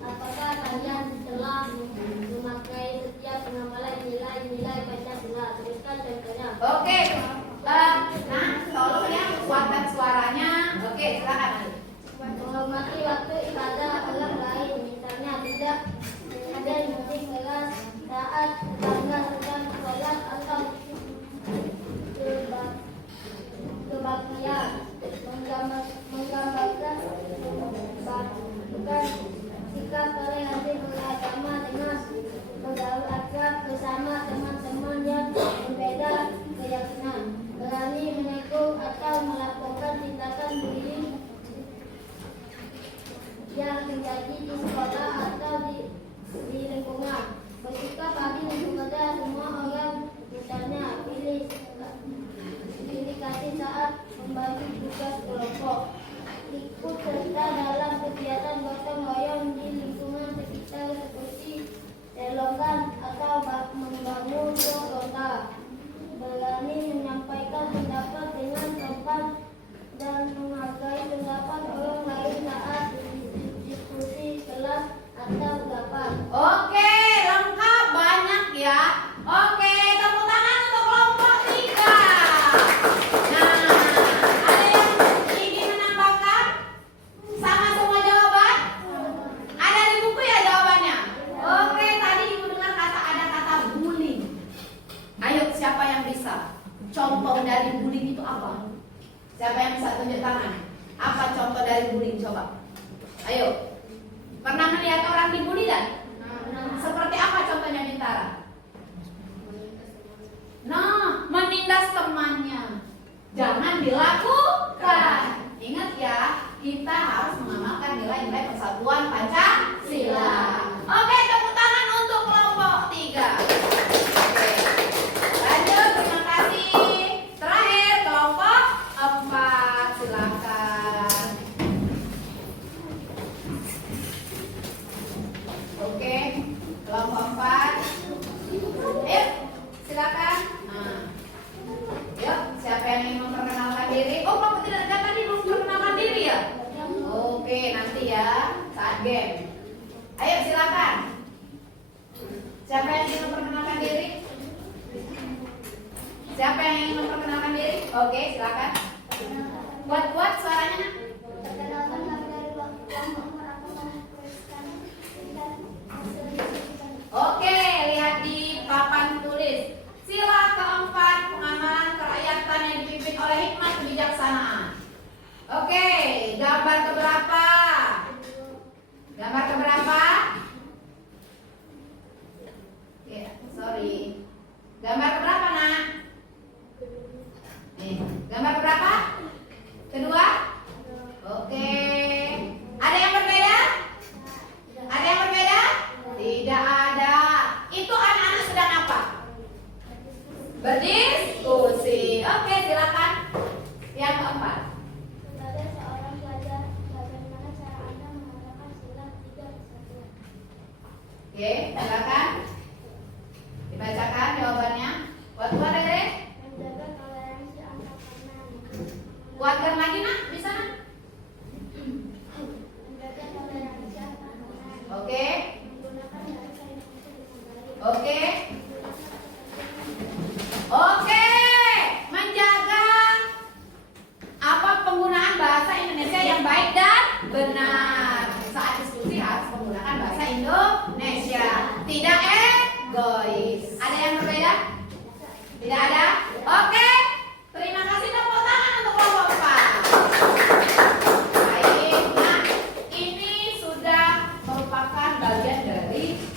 Apakah kalian telah memakai setiap pengamalan nilai-nilai Pancasila? Teruskan contohnya. Oke, nah tolongnya kuatkan suaranya. Oke, silakan. Menghormati waktu ibadah orang lain, misalnya tidak ada musik keras saat tetangga sedang sholat atau kebaktian, menggambarkan bukan sikap toleransi beragama dengan bergaul akrab bersama teman-teman yang berbeda keyakinan, berani menegur atau melakukan tindakan bullying yang tunjuk tangan. Apa contoh dari bullying coba? Ayo. Pernah melihat orang dibully dan? Seperti apa contohnya Bintara? Nah, menindas temannya. Jangan dilakukan. Ingat ya, kita harus mengamalkan nilai-nilai persatuan Pancasila. Oke, tepuk tangan untuk kelompok 3. Oke. Lanjut, terima kasih. Terakhir kelompok 4, silakan. Oke, kelompok 4. Ayo, silakan. Nah, yuk, siapa yang ingin memperkenalkan diri? Oh, kamu tidak ada tadi belum memperkenalkan diri ya? Oke, nanti ya saat game. Ayo, silakan. Siapa yang ingin memperkenalkan diri? Siapa yang ingin memperkenalkan diri? Oke, silakan. Buat suaranya. Perkenalkan kami dari kelompok merangkap menuliskan tingkat hasil ujian. Oke, lihat di papan tulis. Sila keempat, pengamalan kerakyatan yang dipimpin oleh hikmat kebijaksanaan. Oke, gambar keberapa? Gambar keberapa? Ya, sorry. Gambar keberapa, Nak? Nih, gambar keberapa? Kedua? Oke. Ada yang berbeda? Ada yang berbeda? Tidak ada. Itu anak-anak sedang apa? Berdiskusi. Oke, silakan. Yang keempat. Sebagai seorang pelajar, bagaimana cara Anda mengatakan sila 3 kesatuan? Oke, silakan. Dibacakan jawabannya. Kuat-kuat, Dede. Menjaga toleransi antar kanan. Kuatkan lagi, Nak. Bisa, Nak? Menjaga toleransi antar kanan. Oke. Menggunakan bahasa yang bisa disampaikan. Oke. Oke. Menjaga apa penggunaan bahasa Indonesia yang baik dan benar. Saat diskusi harus menggunakan bahasa Indonesia. Tidak egois. Ada yang berbeda? Tidak ada? Oke. Terima kasih, tepuk tangan untuk kelompok 4. Baik. Nah, ini sudah merupakan bagian dari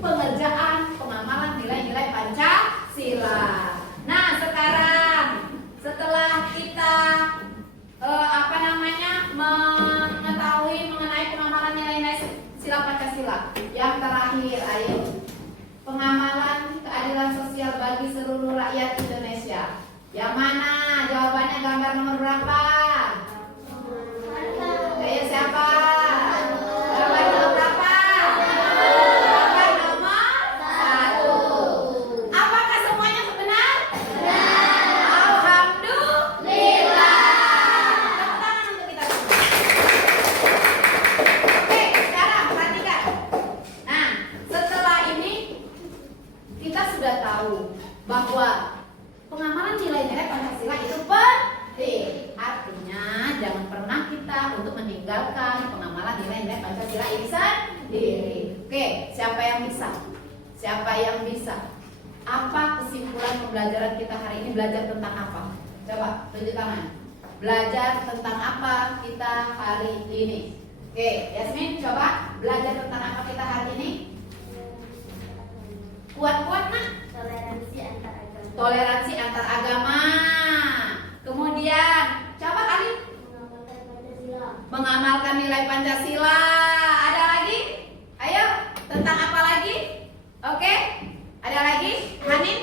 pengerjaan pengamalan nilai-nilai Pancasila. Nah, sekarang setelah kita mengetahui mengenai pengamalan nilai-nilai sila Pancasila, yang terakhir, ayo, pengamalan keadilan sosial bagi seluruh rakyat Indonesia. Yang mana? Jawabannya gambar nomor berapa? Ayo, siapa? Gambar nomor berapa? Gambar nomor 1. Apakah semuanya benar? Alhamdulillah. Tepuk tangan untuk kita semua. Oke, sekarang perhatikan. Nah, setelah ini kita sudah tahu bahwa pengamalan nilai-nilai Pancasila itu penting. Artinya jangan pernah kita untuk meninggalkan pengamalan nilai-nilai Pancasila ini sendiri. Oke, siapa yang bisa? Siapa yang bisa? Apa kesimpulan pembelajaran kita hari ini? Belajar tentang apa? Coba tunjuk tangan. Belajar tentang apa kita hari ini? Oke, Yasmin, coba belajar tentang apa kita hari ini? Kuat-kuat, Nak. Toleransi antar agama. Toleransi antar agama. Kemudian, coba kali Mengamalkan Pancasila. mengamalkan nilai Pancasila. Ada lagi? Ayo, tentang apa lagi? Oke, ada lagi? Hanin?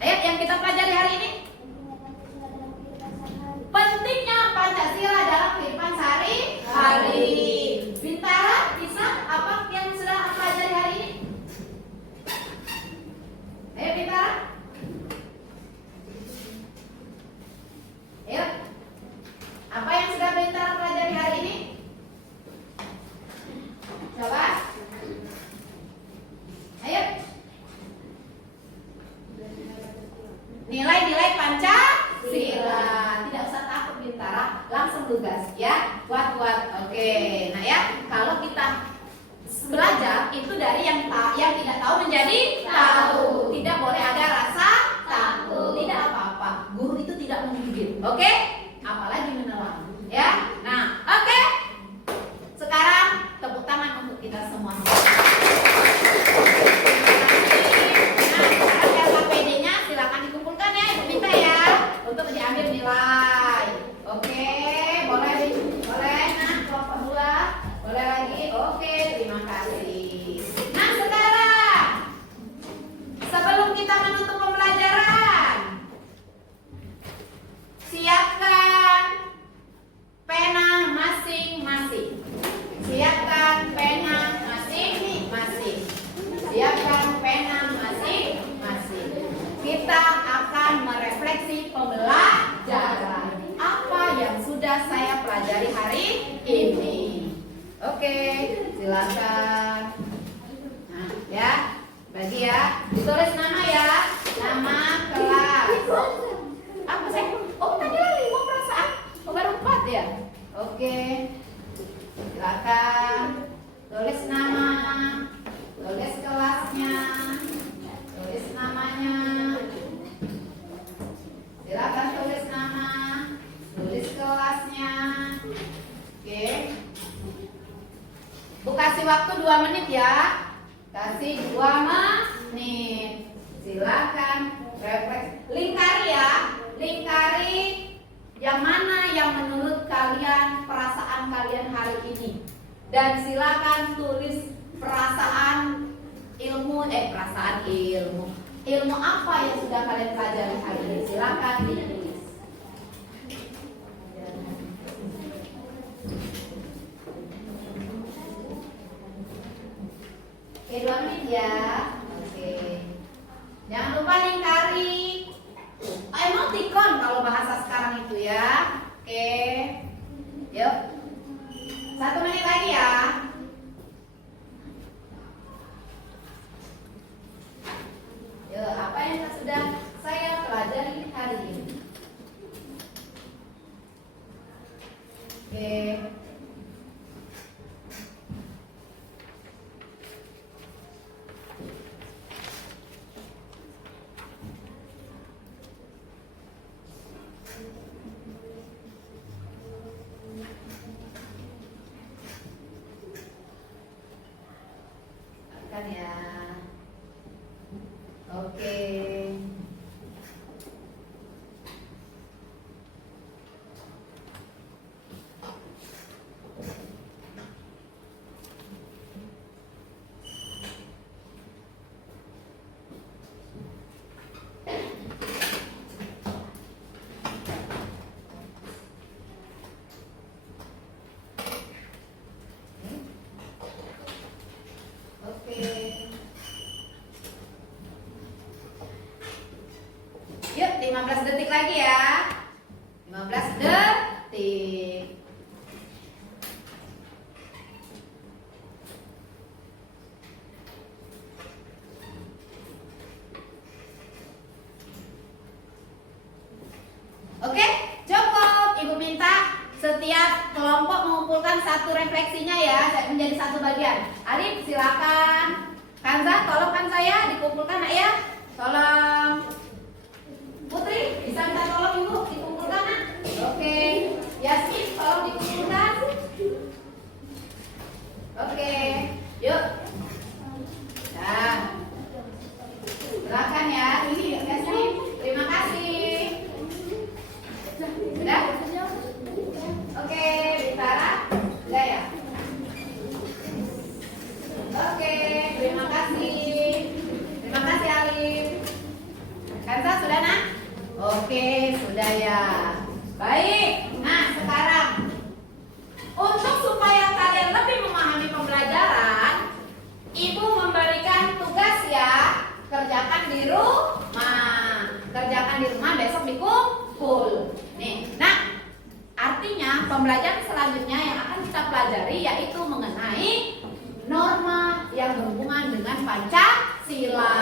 Ayo, yang kita pelajari hari ini. Pentingnya Pancasila dalam kehidupan sehari-hari. Bintara, bisa apa yang sudah pelajari hari ini? Ayo, Bintara. Ayo. Apa yang sudah Bintara pelajari hari ini? Coba. Ayo. Nilai-nilai Pancasila. Tidak usah takut Bintara, langsung tugas ya. Kuat-kuat. Oke. Nah ya, kalau kita belajar itu dari yang tidak tahu menjadi tahu. Tidak boleh ada rasa takut. Tidak apa-apa. Guru itu tidak menggigit. Oke? Apalagi menelan. Ya. Nah, oke. Sekarang tepuk tangan untuk kita semua. Nah, sekarang LKPD-nya silakan dikumpulkan ya, Ibu minta ya, untuk diambil nilai. Oke, boleh. Nah, kelompok 2. Boleh lagi. Oke, terima kasih. Nah, sekarang sebelum kita menutup pembelajaran, siapkan pena masing-masing. Siapkan pena masing-masing. Siapkan pena masing-masing. Kita akan merefleksi pembelajaran. Apa yang sudah saya pelajari hari ini? Oke, silakan. Nah, ya, bagi ya. Ditulis nama ya. Nama kelas. Apa sih? Oh, tadi lagi mau perasaan. Oh, baru 4 ya? Oke. Silakan. Tulis nama. Tulis kelasnya. Tulis namanya. Silakan tulis nama. Tulis kelasnya. Oke. Bu kasih waktu 2 menit ya. Kasih 2 menit. Silakan refleks. Lingkari ya. Lingkari yang mana yang menurut kalian perasaan kalian hari ini. Dan silakan tulis perasaan ilmu. Ilmu apa yang sudah kalian pelajari hari ini. Silakan ditulis. Oke, 2 menit ya. Oke. Jangan lupa lingkari. Emoticon kalau bahasa sekarang itu ya. Oke. Yuk. 1 menit lagi ya. Yuk, apa yang sudah saya pelajari hari ini? Oke. Ya. Oke. Yuk, 15 detik lagi ya. 15 detik. Oke, cukup. Ibu minta setiap kelompok mengumpulkan 1 refleksinya ya, menjadi 1 bagian. Arif, silakan. Kanza, tolong kan saya dikumpulkan nak ya. Tolong. Putri, bisa minta tolong ibu dikumpulkan nak? Oke. Yasmin, tolong dikumpulkan. Oke. Yuk. Nah. Silakan ya. Ini Yasmin. Terima kasih. Sudah? Oke, Bitara. Sudah ya? Oke, terima kasih. Terima kasih Alif. Kansa sudah nak? Oke, sudah ya. Baik. Nah, sekarang untuk supaya kalian lebih memahami pembelajaran, Ibu memberikan tugas ya. Kerjakan di rumah. Kerjakan di rumah, besok dikumpul. Nih, nah, artinya pembelajaran selanjutnya yang akan kita pelajari yaitu mengenai norma yang berhubungan dengan Pancasila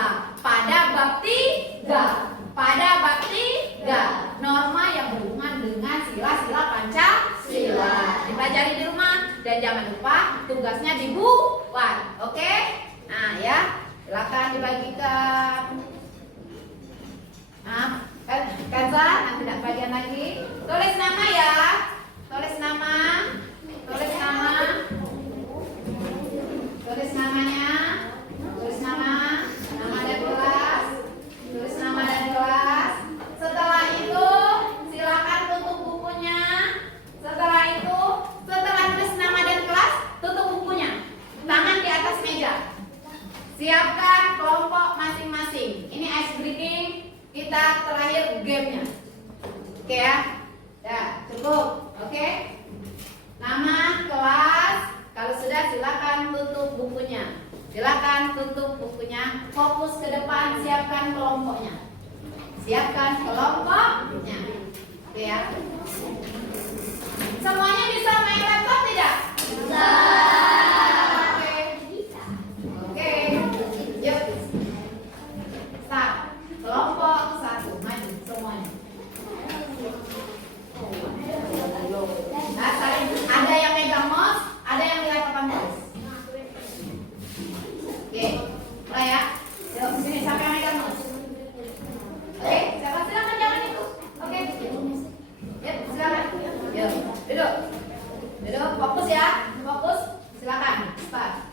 pada bab 3. Pada bab 3, norma yang berhubungan dengan sila-sila Pancasila. Dipelajari di rumah dan jangan lupa tugasnya dibuat. Oke? Nah, ya. Silakan dibagikan. Nah, Kansa, nah tidak bagian lagi. Tulis nama ya. Tulis nama. Tulis nama. Tulis namanya. Tulis nama. Nama dan kelas. Tulis nama dan kelas. Setelah itu silakan tutup bukunya. Setelah itu, setelah tulis nama dan kelas, tutup bukunya. Tangan di atas meja. Siapkan kelompok masing-masing. Ini ice breaking. Kita terakhir gamenya. Oke ya. Ya, cukup. Oke. Nama, kelas. Kalau sudah silakan tutup bukunya. Silakan tutup bukunya. Fokus ke depan, siapkan kelompoknya. Siapkan kelompoknya. Oke ya. Semuanya bisa main laptop tidak? Bisa. Oke. Oke. Yuk. Start. Kelompok 1 maju semuanya. Nah, ada yang megang mouse, ada yang lihat papan tulis. Oke, mulai ya. Yuk, sini siapa yang megang mouse? Oke, silakan jangan itu. Oke. Yuk, silakan. Yuk, duduk. Duduk, fokus ya. Fokus. Silakan. Start.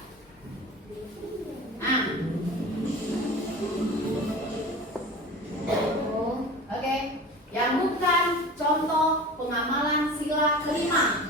Nah. Oke, yang bukan contoh pengamalan sila kelima.